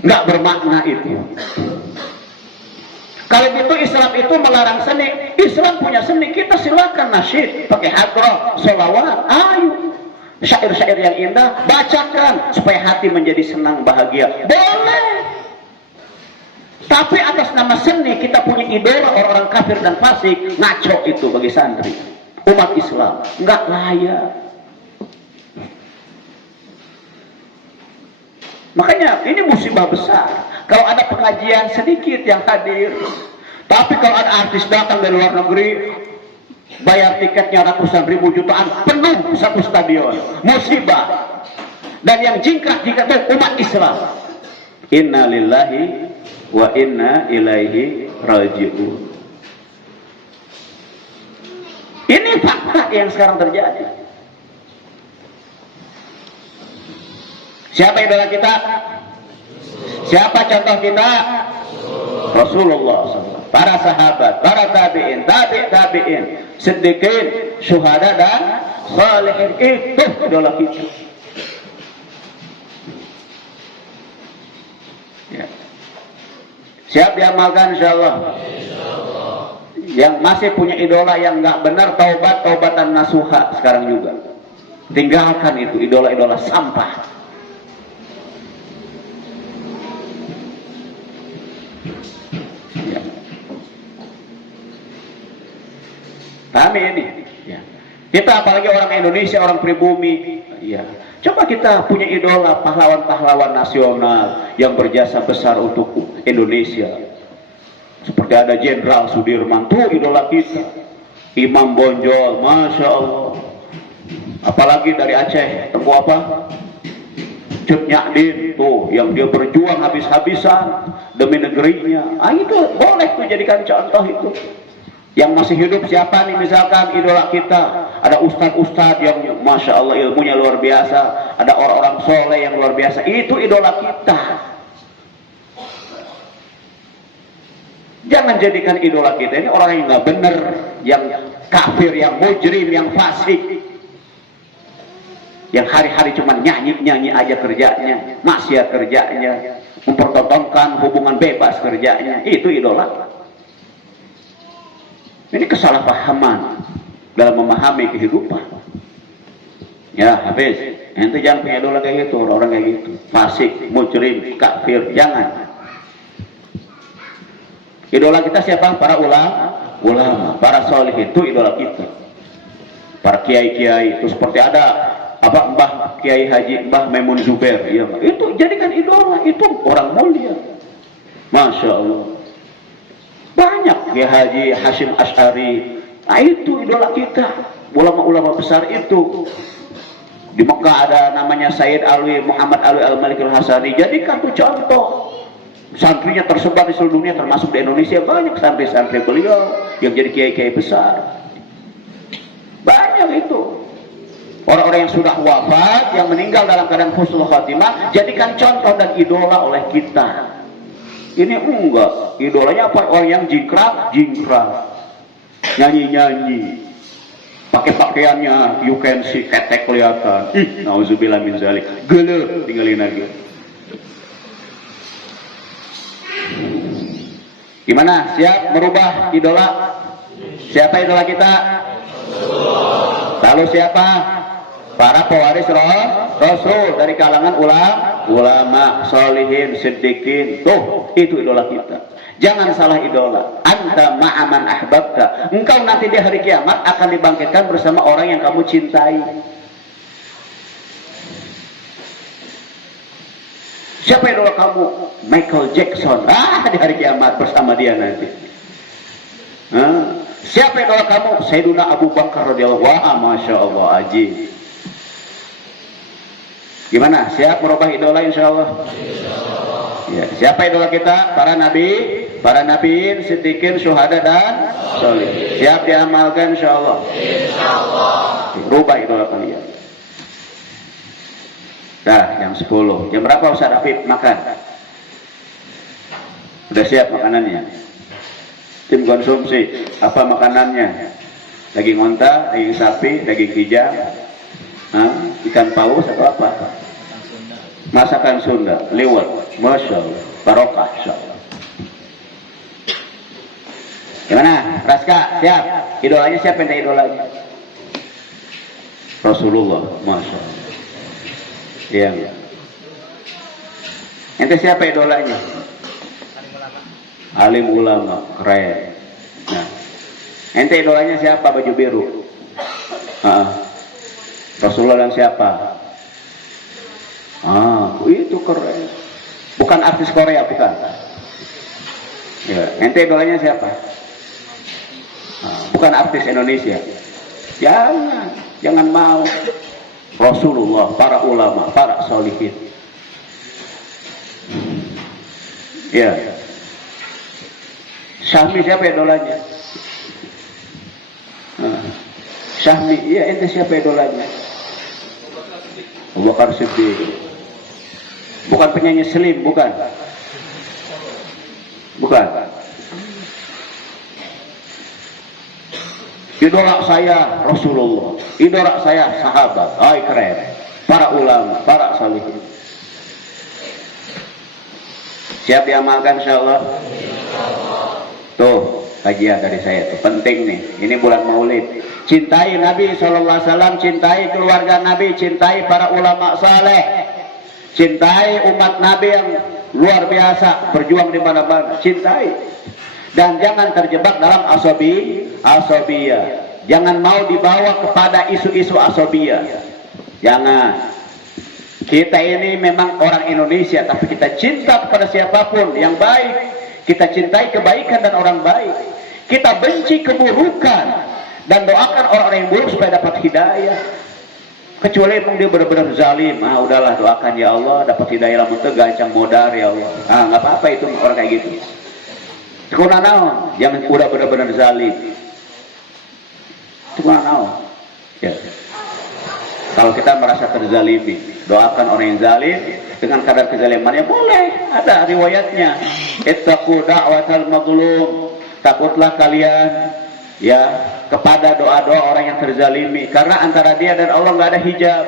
nggak bermakna itu. Kalau gitu Islam itu melarang seni. Islam punya seni, kita silakan nasyid, pakai hadroh, sholawat, ayo syair-syair yang indah, bacakan supaya hati menjadi senang bahagia, boleh. Tapi atas nama seni kita punya idola orang-orang kafir dan fasik, ngaco itu bagi santri umat Islam, nggak layak. Makanya ini musibah besar. Kalau ada pengajian sedikit yang hadir, tapi kalau ada artis datang dari luar negeri, bayar tiketnya ratusan ribu jutaan, penuh satu stadion, musibah. Dan yang jingkrak-jingkrak itu umat Islam. Inna lillahi wa inna ilaihi raji'un. Ini fakta yang sekarang terjadi. Siapa idola kita? Siapa contoh kita? Rasulullah SAW, para sahabat, para tabi'in, tabi'in, siddiqin, syuhada dan salihin. Itu idola kita. Ya. Siap diamalkan insyaallah. Yang masih punya idola yang nggak benar, taubatan nasuha sekarang juga. Tinggalkan itu idola-idola sampah. Ya. Pahami ini? Ya. Kita apalagi orang Indonesia, orang pribumi. Ya. Coba kita punya idola pahlawan-pahlawan nasional yang berjasa besar untuk Indonesia. Seperti ada Jenderal Sudirman, tuh idola kita. Imam Bonjol, Masya Allah. Apalagi dari Aceh, Tengku apa? Cut Nyadin, tuh yang dia berjuang habis-habisan demi negerinya. Itu boleh tuh jadikan contoh itu. Yang masih hidup siapa nih misalkan idola kita? Ada ustadz-ustadz yang Masya Allah ilmunya luar biasa. Ada orang-orang soleh yang luar biasa. Itu idola kita. Jangan jadikan idola kita ini orang yang nggak benar, yang kafir, yang mujrim, yang fasik, yang hari-hari cuma nyanyi-nyanyi aja kerjanya, maksiat kerjanya, mempertontonkan hubungan bebas kerjanya. Itu idola. Ini kesalahpahaman dalam memahami kehidupan. Ya, habis. Ente jangan punya idola kayak gitu, orang-orang kayak gitu. Fasik, mujrim, kafir, jangan. Idola kita siapa? Para ulama, para soleh itu idola kita. Para kiai-kiai itu seperti ada Mbah Kiai Haji Mbah Maimun Zubair, ya, itu jadikan idola, itu orang mulia. Masya Allah. Banyak Kiai Haji Hashim Asy'ari. Nah, itu idola kita. Ulama-ulama besar itu. Di Mekah ada namanya Sayyid Alwi Muhammad Alwi Al-Malik Al-Hasani. Jadikan itu contoh. Santrinya tersebar di seluruh dunia, termasuk di Indonesia. Banyak santri-santri beliau yang jadi kiai-kiai besar. Banyak itu. Orang-orang yang sudah wafat, yang meninggal dalam keadaan husnul khatimah, jadikan contoh dan idola oleh kita. Ini enggak. Idolanya apa? Orang yang jingkrak, nyanyi-nyanyi, pakai pakaiannya you can see, ketek kelihatan. Nauzubillah min zalik. Gele, tinggalin lagi. Gimana? Siap merubah idola? Siapa idola kita? Lalu siapa? Para pewaris Rasul dari kalangan ulama, solihin, siddiqin. Tuh, itu idola kita. Jangan salah idola. Anta ma'aman ahbabta. Engkau nanti di hari kiamat akan dibangkitkan bersama orang yang kamu cintai. Siapa idola kamu? Michael Jackson. Di hari kiamat bersama dia nanti. Siapa idola kamu? Sayyiduna Abu Bakar radhiyallahu anhu. Masya Allah, aji. Gimana? Siap merubah idola insyaallah? Ya. Siapa idola kita? Para nabiin, siddiqin, syuhada dan sholih. Siap diamalkan insyaallah? Insyaallah. Rubah idola kalian. Dah, jam 10. Jam berapa Ustaz Afif makan? Sudah siap makanannya? Tim konsumsi, apa makanannya? Daging onta, daging sapi, daging kijang, ikan paus atau apa? Masakan Sunda, liwet, Masya Allah, barokah, Insya Allah. Gimana? Raska, siap? Idolanya siapa yang idolanya? Rasulullah, Masya Allah. Iya. Ente siapa idolanya? Alim ulama, keren. Nah, ente idolanya siapa? Baju biru. Rasulullah yang siapa? Itu keren. Bukan artis Korea, bukan. Ya, ente idolanya siapa? Bukan artis Indonesia. Jangan mau. Rasulullah, para ulama, para solihin. Ya. Syahmi siapa idolanya? Syahmi, iya ente siapa idolanya? Abu Bakar Siddiq. Bukan penyanyi Slim, bukan. Bukan. Idola saya Rasulullah, idola saya sahabat. Ay keren. Para ulama, para salihin. Siap diamalkan insyaallah. Tuh, kajian dari saya tuh penting nih. Ini bulan Maulid. Cintai Nabi SAW, cintai keluarga Nabi, cintai para ulama saleh, cintai umat Nabi yang luar biasa berjuang di mana-mana. Cintai. Dan jangan terjebak dalam asobiyah. Jangan mau dibawa kepada isu-isu asobiyah. Jangan. Kita ini memang orang Indonesia, tapi kita cinta kepada siapapun yang baik. Kita cintai kebaikan dan orang baik. Kita benci keburukan dan doakan orang-orang yang buruk supaya dapat hidayah. Kecuali memang dia benar-benar zalim, udahlah doakan ya Allah dapat hidayah lamun teu gancang modar ya Allah. Nggak apa-apa itu orang kayak gitu. Tukuna naon, jangan udah benar-benar zalim. Tukuna naon. Ya. Kalau kita merasa terzalimi, doakan orang yang zalim dengan kadar kezalimannya boleh. Ada riwayatnya. Ittaqu da'watal mazlum. Takutlah kalian ya kepada doa-doa orang yang terzalimi, karena antara dia dan Allah nggak ada hijab.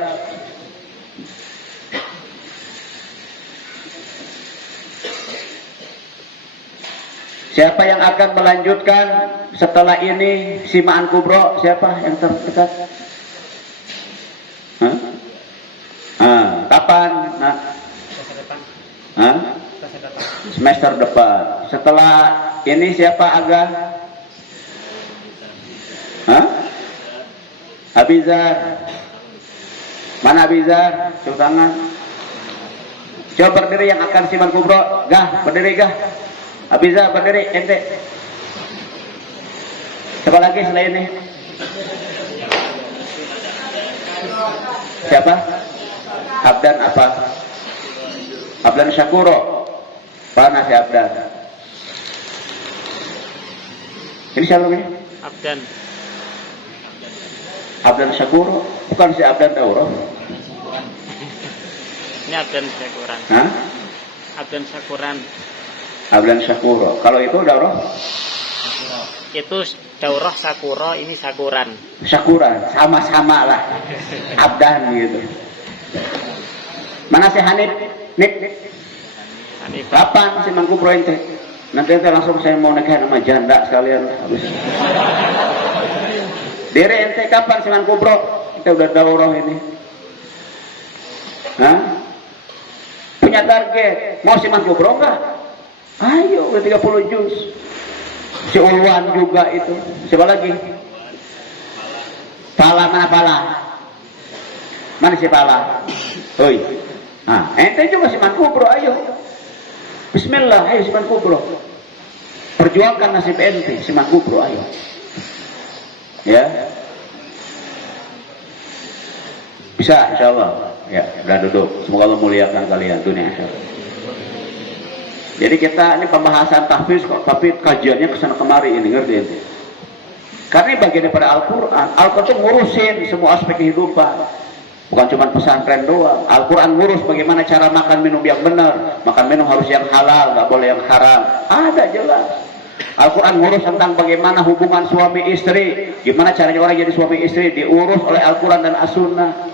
Siapa yang akan melanjutkan setelah ini Simaan Kubro? Siapa yang terdekat? Kapan? Semester depan. Setelah ini siapa agak? Abizar. Mana Abizar? Coba tangan. Coba berdiri yang akan Simaan Kubro. Gah, berdiri gah. Abizar berdiri, ente. Siapa lagi selain ini? Siapa? Abdan apa? Abdan Syakuro. Mana si Abdan? Ini siapa ini? Abdan. Abdan Syakuro. Bukan si Abdan Dauro. Ini Abdan Syakuran. Hah? Abdan Syakuran. Abdan Syakuro. Kalau itu Dauro? Itu Daurah Sakuro, ini Sakuran. Syakuran, sama-sama lah. Abdan gitu. Mana si Hanif? Nik. Hanif. Kapan si Mangku Pro ente? Nanti ente langsung saya mau nikah sama janda sekalian. Habis. Dere ente kapan si Mangku Pro? Kita udah daurah ini. Hah? Punya target. Mau si Mangku Pro enggak? Ayo, udah 30 juz. Si Ulwan juga itu. Siapa lagi? Pala, mana Pala? Mana si Pala? Oi. Ente juga si Man Kubro, ayo. Bismillah, ayo si Man Kubro. Perjuangkan nasib ente, si Man Kubro, ayo. Ya. Bisa, insyaallah. Ya, udah duduk. Semoga Allah muliakan kalian dunia akhirat. Jadi kita ini pembahasan tahfiz kok, tapi kajiannya kesana kemari ini, ngerti ente? Karena bagian daripada Al-Quran. Al-Quran itu ngurusin semua aspek kehidupan. Bukan cuma pesantren doang. Al-Quran ngurus bagaimana cara makan minum yang benar. Makan minum harus yang halal, nggak boleh yang haram. Ada jelas. Al-Quran ngurus tentang bagaimana hubungan suami istri. Gimana caranya orang jadi suami istri, diurus oleh Al-Quran dan As-Sunnah.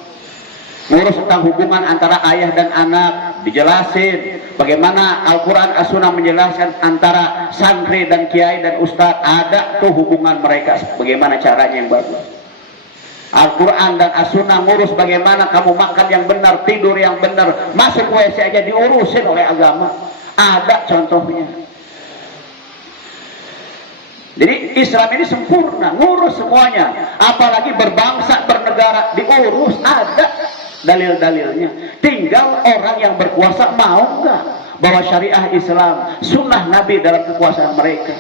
Ngurus tentang hubungan antara ayah dan anak, dijelasin bagaimana Al-Quran As-Sunnah menjelaskan antara santri dan kiai dan ustadz. Ada tuh hubungan mereka, bagaimana caranya yang bagus. Al-Quran dan As-Sunnah ngurus bagaimana kamu makan yang benar, tidur yang benar, masuk WC aja diurusin oleh agama. Ada contohnya. Jadi Islam ini sempurna, ngurus semuanya. Apalagi berbangsa, bernegara, diurus, ada dalil-dalilnya. Tinggal orang yang berkuasa mau nggak bahwa syariah Islam, sunnah Nabi dalam kekuasaan mereka.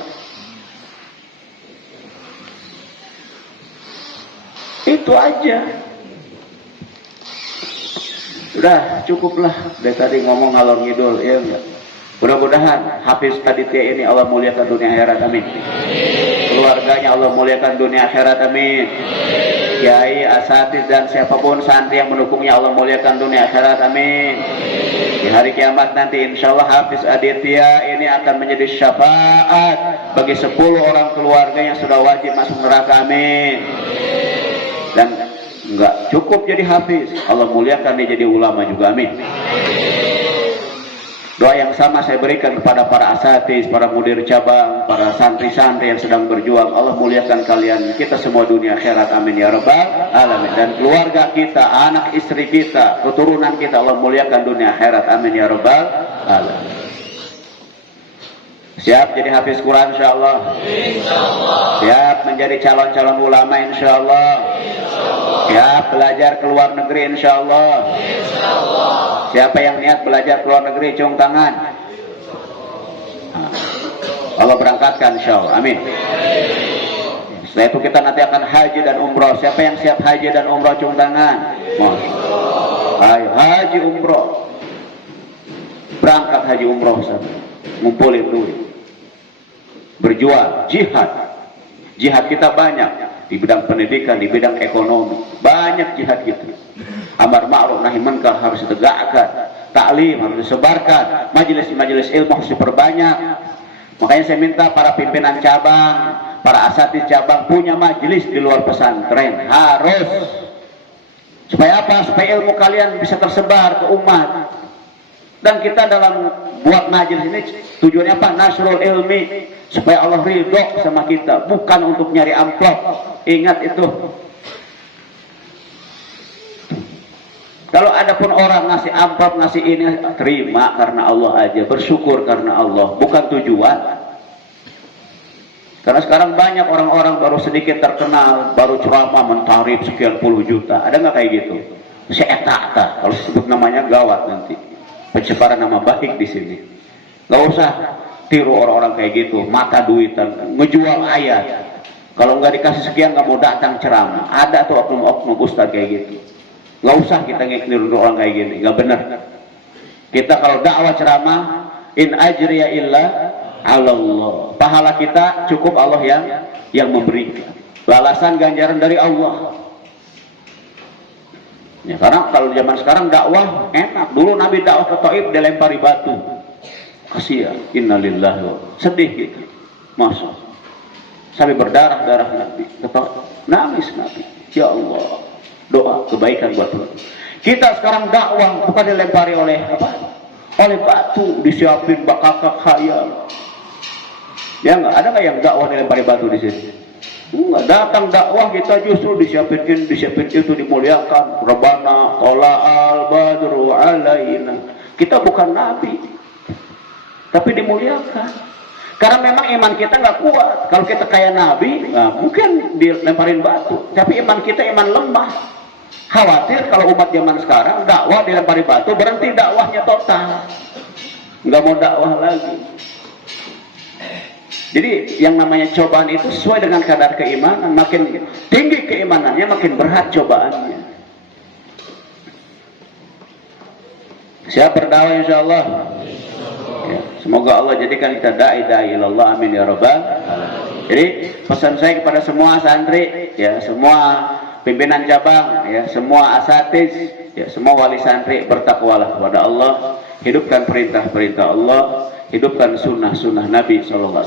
Itu aja. Udah cukuplah dari tadi ngomong ngalor ngidul, ya enggak? Mudah-mudahan Hafiz Panitia ini Allah muliakan dunia akhirat, amin. Keluarganya Allah muliakan dunia akhirat, amin. kiai, asatidz dan siapapun santri yang mendukungnya, Allah muliakan dunia akhirat, amin. Di hari kiamat nanti insyaallah Hafiz Aditya ini akan menjadi syafaat bagi 10 orang keluarga yang sudah wajib masuk neraka, amin. Dan enggak cukup jadi hafiz, Allah muliakan dia jadi ulama juga, amin. Doa yang sama saya berikan kepada para asatiz, para mudir cabang, para santri-santri yang sedang berjuang. Allah muliakan kalian, kita semua dunia akhirat, amin ya rabbal alamin. Dan keluarga kita, anak istri kita, keturunan kita, Allah muliakan dunia akhirat, amin ya rabbal alamin. Siap jadi hafiz Quran insyaallah? Insyaallah. Siap menjadi calon-calon ulama insyaallah? Siap belajar ke luar negeri insyaallah? Insyaallah. Siapa yang niat belajar ke luar negeri, cium tangan. Allah berangkatkan insyaallah, amin. Setelah itu kita nanti akan haji dan umroh. Siapa yang siap haji dan umroh, cium tangan. Ayo haji umroh. Berangkat haji umroh sana. Ngumpulin duit. Berjuang, jihad. Jihad kita banyak di bidang pendidikan, di bidang ekonomi. Banyak jihad kita. Amar ma'ruf nahi munkar harus ditegakkan, taklim harus disebarkan, majelis-majelis ilmu harus diperbanyak. Makanya saya minta para pimpinan cabang, para asatidz cabang punya majelis di luar pesantren, harus. Supaya apa? Supaya ilmu kalian bisa tersebar ke umat. Dan kita dalam buat majelis ini tujuannya apa? Nasrul ilmi, supaya Allah ridho sama kita, bukan untuk nyari amplop. Ingat itu. Kalau ada pun orang ngasih amplop, ngasih ini, terima karena Allah aja, bersyukur karena Allah, bukan tujuan. Karena sekarang banyak orang-orang baru sedikit terkenal, baru ceramah mentarif sekian puluh juta. Ada nggak kayak gitu? Saya tak, kalau sebut namanya gawat nanti. Pencemaran nama baik di sini. Nggak usah tiru orang-orang kayak gitu, mata duitan, ngejual ayat. Kalau nggak dikasih sekian nggak mau datang ceramah. Ada tuh oknum-oknum ustaz kayak gitu. Nggak usah kita ngikut orang kayak gini, nggak benar. Kita kalau dakwah ceramah, in ajriya illa ala Allah. Pahala kita cukup Allah yang memberikan. Balasan ganjaran dari Allah. Ya, karena kalau zaman sekarang dakwah enak. Dulu Nabi dakwah ke Taif dilempari batu. Kasihan, innalillahi, sedih gitu. Masya Allah. Sampai berdarah-darah Nabi. Nangis Nabi. Ya Allah. Doa kebaikan buat Tuhan. Kita sekarang dakwah bukan dilempari oleh apa? Oleh batu, disiapin bakakak khayal. Ya enggak, ada nggak yang dakwah dilempari batu di sini? Enggak, datang dakwah kita justru disiapin itu dimuliakan. Rabbana tola'al badru alaina. Kita bukan nabi, tapi dimuliakan. Karena memang iman kita nggak kuat. Kalau kita kayak nabi, nah, mungkin dilemparin batu. Tapi iman kita iman lemah. Khawatir kalau umat zaman sekarang dakwah dilempari batu, berhenti dakwahnya total, nggak mau dakwah lagi. Jadi yang namanya cobaan itu sesuai dengan kadar keimanan. Makin tinggi keimanannya, makin berat cobaannya. Siap berdakwah insyaallah. Ya, semoga Allah jadikan kita da'i ilallah, amin ya rabbal alamin. Jadi pesan saya kepada semua santri, ya semua pimpinan cabang, ya semua asatiz, ya semua wali santri, bertakwalah kepada Allah, hidupkan perintah-perintah Allah, hidupkan sunnah-sunnah Nabi SAW,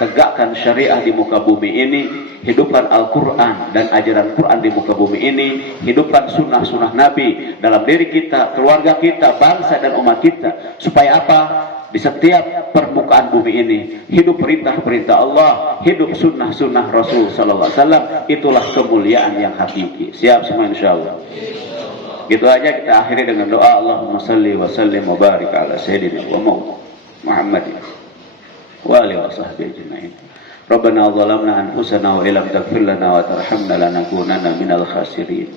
tegakkan syariah di muka bumi ini, hidupkan Al-Quran dan ajaran Quran di muka bumi ini, hidupkan sunnah-sunnah Nabi dalam diri kita, keluarga kita, bangsa dan umat kita. Supaya apa? Di setiap permukaan bumi ini hidup perintah-perintah Allah, hidup sunnah-sunnah Rasul Sallallahu Alaihi Wasallam. Itulah kemuliaan yang hakiki. Siap semua insyaallah. Gitu aja kita akhiri dengan doa, Allahumma salli wa sallim wa barik ala sayyidina wa Muhammadin wa alihi wa sahbihi ajma'in. Rabbana zalamna anfusana wa illam taghfir lana wa tarhamna lanakunanna minal khasirin.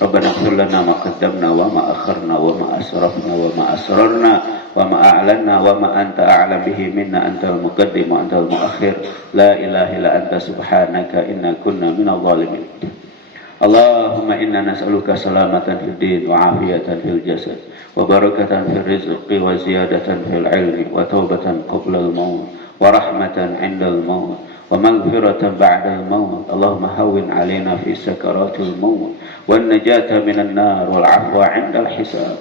Rabbana ighfir lana ma qaddamna wa ma akharna wa ma asrafna wa ma asrarna wa ma a'lanna wa ma anta a'lam bihi minna antal muqaddim wa antal muakhir. La ilaha illa anta subhanaka inna kunna minadh dhalimin. Allahumma inna nas'aluka salamatan fid din wa afiyatan fil jasad wa barakatan fil rizqi wa ziyadatan fil ilmi wa taubatan qabla al maut wa rahmatan 'inda al maut ومغفرة بعد الموت. اللهم هون علينا في سكرات الموت والنجاة من النار والعفو عند الحساب.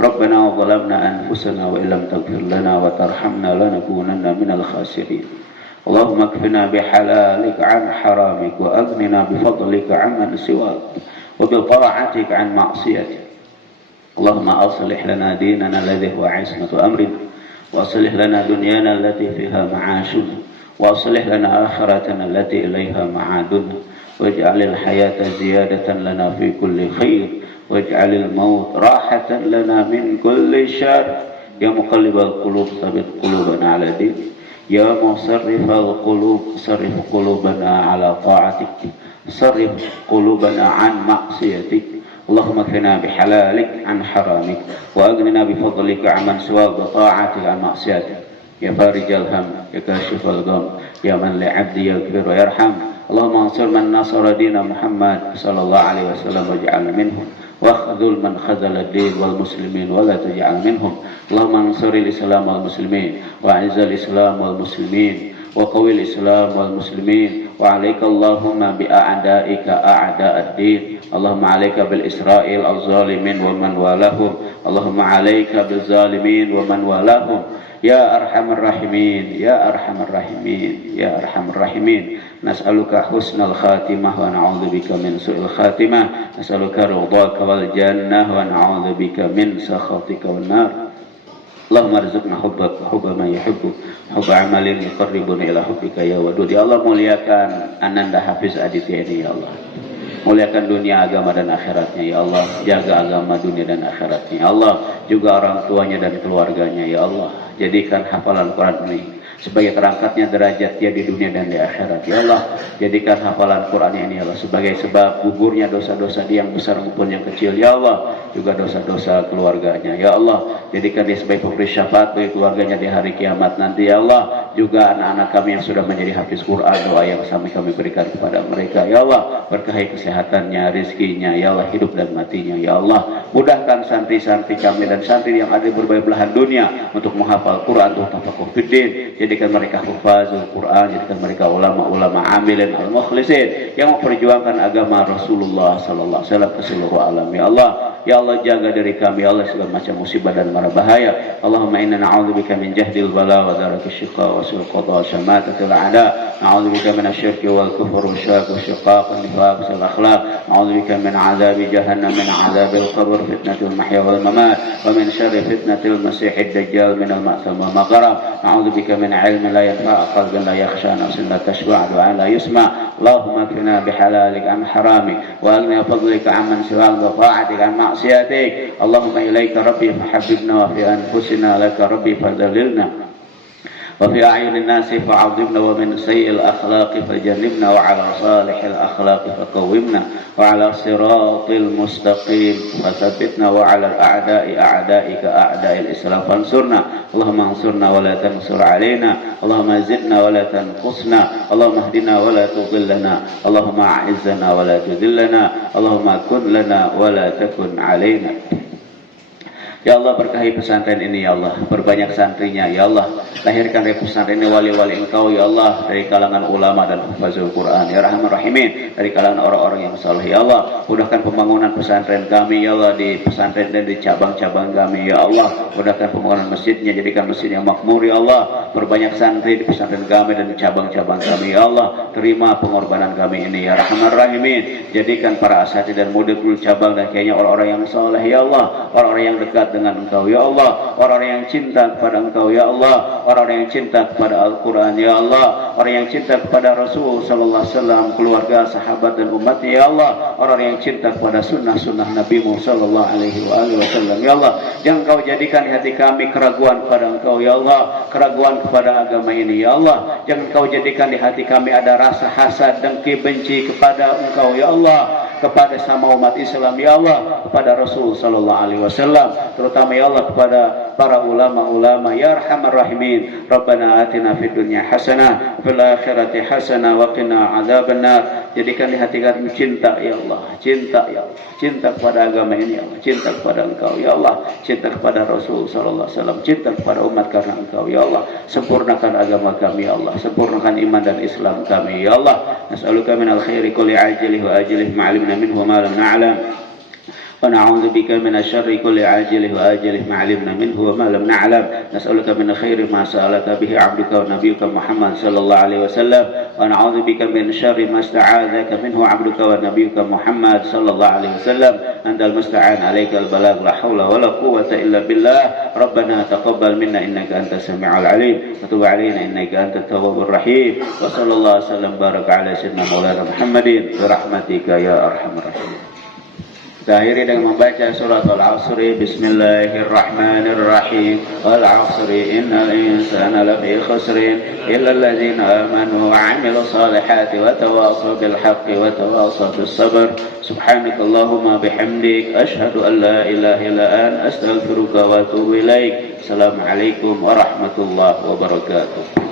ربنا ظلمنا أنفسنا وإن لم تغفر لنا وترحمنا لنكونن من الخاسرين. اللهم اكفنا بحلالك عن حرامك وأغننا بفضلك عمن سواك وبطاعتك عن معصيتك. اللهم أصلح لنا ديننا الذي هو عصمة أمرنا وأصلح لنا دنيانا التي فيها معاشنا وأصلح لنا آخرتنا التي إليها معادنا واجعل الحياة زيادة لنا في كل خير واجعل الموت راحة لنا من كل شر. يا مقلب القلوب ثبت قلوبنا على دينك. يا مصرف القلوب صرف قلوبنا على طاعتك صرف قلوبنا عن معصيتك. اللهم اكفنا بحلالك عن حرامك وأغننا بفضلك عمن سواك بطاعتك عن معصيتك. يا فارج الهم يا كاشف الغم يا من لعبد يغفر ويرحم. اللهم انصر من نصر دين محمد صلى الله عليه وسلم واجعلنا منهم واخذل من خذل الدين والمسلمين ولا تجعل منهم. اللهم انصر الإسلام والمسلمين وأعز الإسلام والمسلمين وقوي الإسلام والمسلمين وعليك اللهم بأعدائك أعداء الدين. اللهم عليك بالإسرائيل الظالمين ومن والاهم. اللهم عليك بالظالمين ومن والاهم يا أرحم الراحمين يا أرحم الراحمين يا أرحم الراحمين. نسألك حسن الخاتمة ونعوذ بك من سوء الخاتمة. نسألك رضاك والجنة ونعوذ بك من سخطك والنار. اللهم ارزقنا حبك وحب من يحبك حب عمل يقربنا إلى حبك يا ودud. Ya Allah, muliakan Ananda Hafiz Aditya ini ya Allah. Muliakan dunia, agama dan akhiratnya ya Allah. Jaga agama dunia dan akhiratnya ya Allah. Juga orang tuanya dan keluarganya ya Allah. Jadikan hafalan Quran ini sebagai terangkatnya derajat dia di dunia dan di akhirat ya Allah. Jadikan hafalan Quran ini ya Allah sebagai sebab gugurnya dosa-dosa dia yang besar maupun yang kecil ya Allah. Juga dosa-dosa keluarganya ya Allah. Jadikan dia sebagai pemberi syafaat bagi keluarganya di hari kiamat nanti ya Allah. Juga anak-anak kami yang sudah menjadi hafiz Quran, doa yang kami berikan kepada mereka ya Allah. Berkahi kesehatannya, rizkinya ya Allah, hidup dan matinya ya Allah. Mudahkan santri-santri kami dan santri yang ada di berbagai belahan dunia untuk menghafal Quran, untuk tafaqquh fiddin. Jadikan mereka hufazul Quran, jadikan mereka ulama-ulama amilin al-mukhlisin yang memperjuangkan agama Rasulullah sallallahu alaihi wasallam ke seluruh alam ya Allah. Ya Allah, jaga dari kami ya Allah segala macam musibah dan mara bahaya. Allahumma inna na'udzubika min jahdil bala wa darakis syiqa wa su'il qada wa syamatatil a'da. Na'udzubika min asy-syirki wal kufri wa syaq wa syiqaq wa nifaq wal akhlaq. Na'udzubika min 'adzabi jahannam min 'adzabil qabr fitnatul mahya wal mamat wa min syarri fitnatil masiihid dajjal min al-ma'tham wa maqram. Na'udzubika min 'ilmin la yanfa' qalbin la yakhsha nafsin la tashba' du'an la yusma'. Allahumma kfina bihalalik an haramik wa aghnina fadlika amman siwak wa ta'atik an ma'siyatik. Allahumma ilaika rabbi fahabbibna wa fi anfusina laka rabbi fadlilna وفي أعين الناس فعظمنا ومن سيء الأخلاق فجنبنا وعلى صالح الأخلاق فقومنا وعلى صراط المستقيم فثبتنا وعلى الأعداء أعدائك أعداء الإسلام فانصرنا. اللهم انصرنا ولا تنصر علينا. اللهم زدنا ولا تنقصنا. اللهم اهدنا ولا تضلنا. اللهم أعزنا ولا تذلنا. اللهم كن لنا ولا تكن علينا. Ya Allah, berkahi pesantren ini ya Allah, berbanyak santrinya ya Allah. Lahirkan dari pesantren ini wali-wali Engkau ya Allah, dari kalangan ulama dan hufazul Quran ya Rahman Rahimin, dari kalangan orang-orang yang saleh ya Allah. Mudahkan pembangunan pesantren kami ya Allah, di pesantren dan di cabang-cabang kami ya Allah. Mudahkan pembangunan masjidnya, jadikan masjid yang makmur ya Allah. Berbanyak santri di pesantren kami dan di cabang-cabang kami ya Allah. Terima pengorbanan kami ini ya Rahman Rahimin. Jadikan para asatidz dan murid-murid cabang dan kayaknya orang-orang yang saleh ya Allah, orang-orang yang dekat dengan Engkau ya Allah, orang-orang yang cinta kepada Engkau ya Allah, orang-orang yang cinta kepada Al-Quran ya Allah, orang yang cinta kepada Rasul sallallahu alaihi wasallam, keluarga, sahabat dan umatnya ya Allah, orang yang cinta kepada sunnah-sunnah Nabi-Mu sallallahu alaihi wasallam ya Allah. Jangan Engkau jadikan di hati kami keraguan kepada Engkau ya Allah, keraguan kepada agama ini ya Allah. Jangan Engkau jadikan di hati kami ada rasa hasad, dengki, benci kepada Engkau ya Allah. kepada sama umat Islam ya Allah, kepada Rasul sallallahu alaihi wasallam, terutama ya Allah kepada para ulama-ulama ya arhamar rahimin. Rabbana atina fid dunya hasanah fil akhirati hasanah wa qina adzabannar. Jadikan di hati kami cinta ya Allah, cinta ya Allah, cinta kepada agama ini ya Allah, cinta kepada Engkau ya Allah, cinta kepada Rasul sallallahu alaihi wasallam, cinta kepada umat karena Engkau ya Allah. Sempurnakan agama kami ya Allah, sempurnakan iman dan Islam kami ya Allah. Nas'aluka minal khairi kulli ajlihi wa ajlihi ma 'alimna minhu wa ma lam na'lam. ونعوذ بك من الشر كل عاجله وآجله ما علمنا منه وما لم نعلم. نسألك من خير ما سألك به عبدك ونبيك محمد صلى الله عليه وسلم ونعوذ بك من شر ما استعاذك منه عبدك ونبيك محمد صلى الله عليه وسلم. أنت المستعان عليك البلاغ لا حول ولا قوة إلا بالله. ربنا تقبل منا إنك أنت السميع العليم وتب علينا إنك أنت التواب الرحيم. وصلى الله وسلم بارك على سيدنا مولانا محمد برحمتك يا أرحم الراحمين. Kita akhiri dengan membaca surat Al-Asri. Bismillahirrahmanirrahim. Wal-'asri innal insana lafi khusrin illa alladzina amanu wa 'amilus salihati wa tawassaw bil haqqi wa tawassaw bis sabr. Subhanakallahumma bihamdik asyhadu an la ilaha illa anta astaghfiruka wa atubu ilaik. Assalamualaikum warahmatullahi wabarakatuh.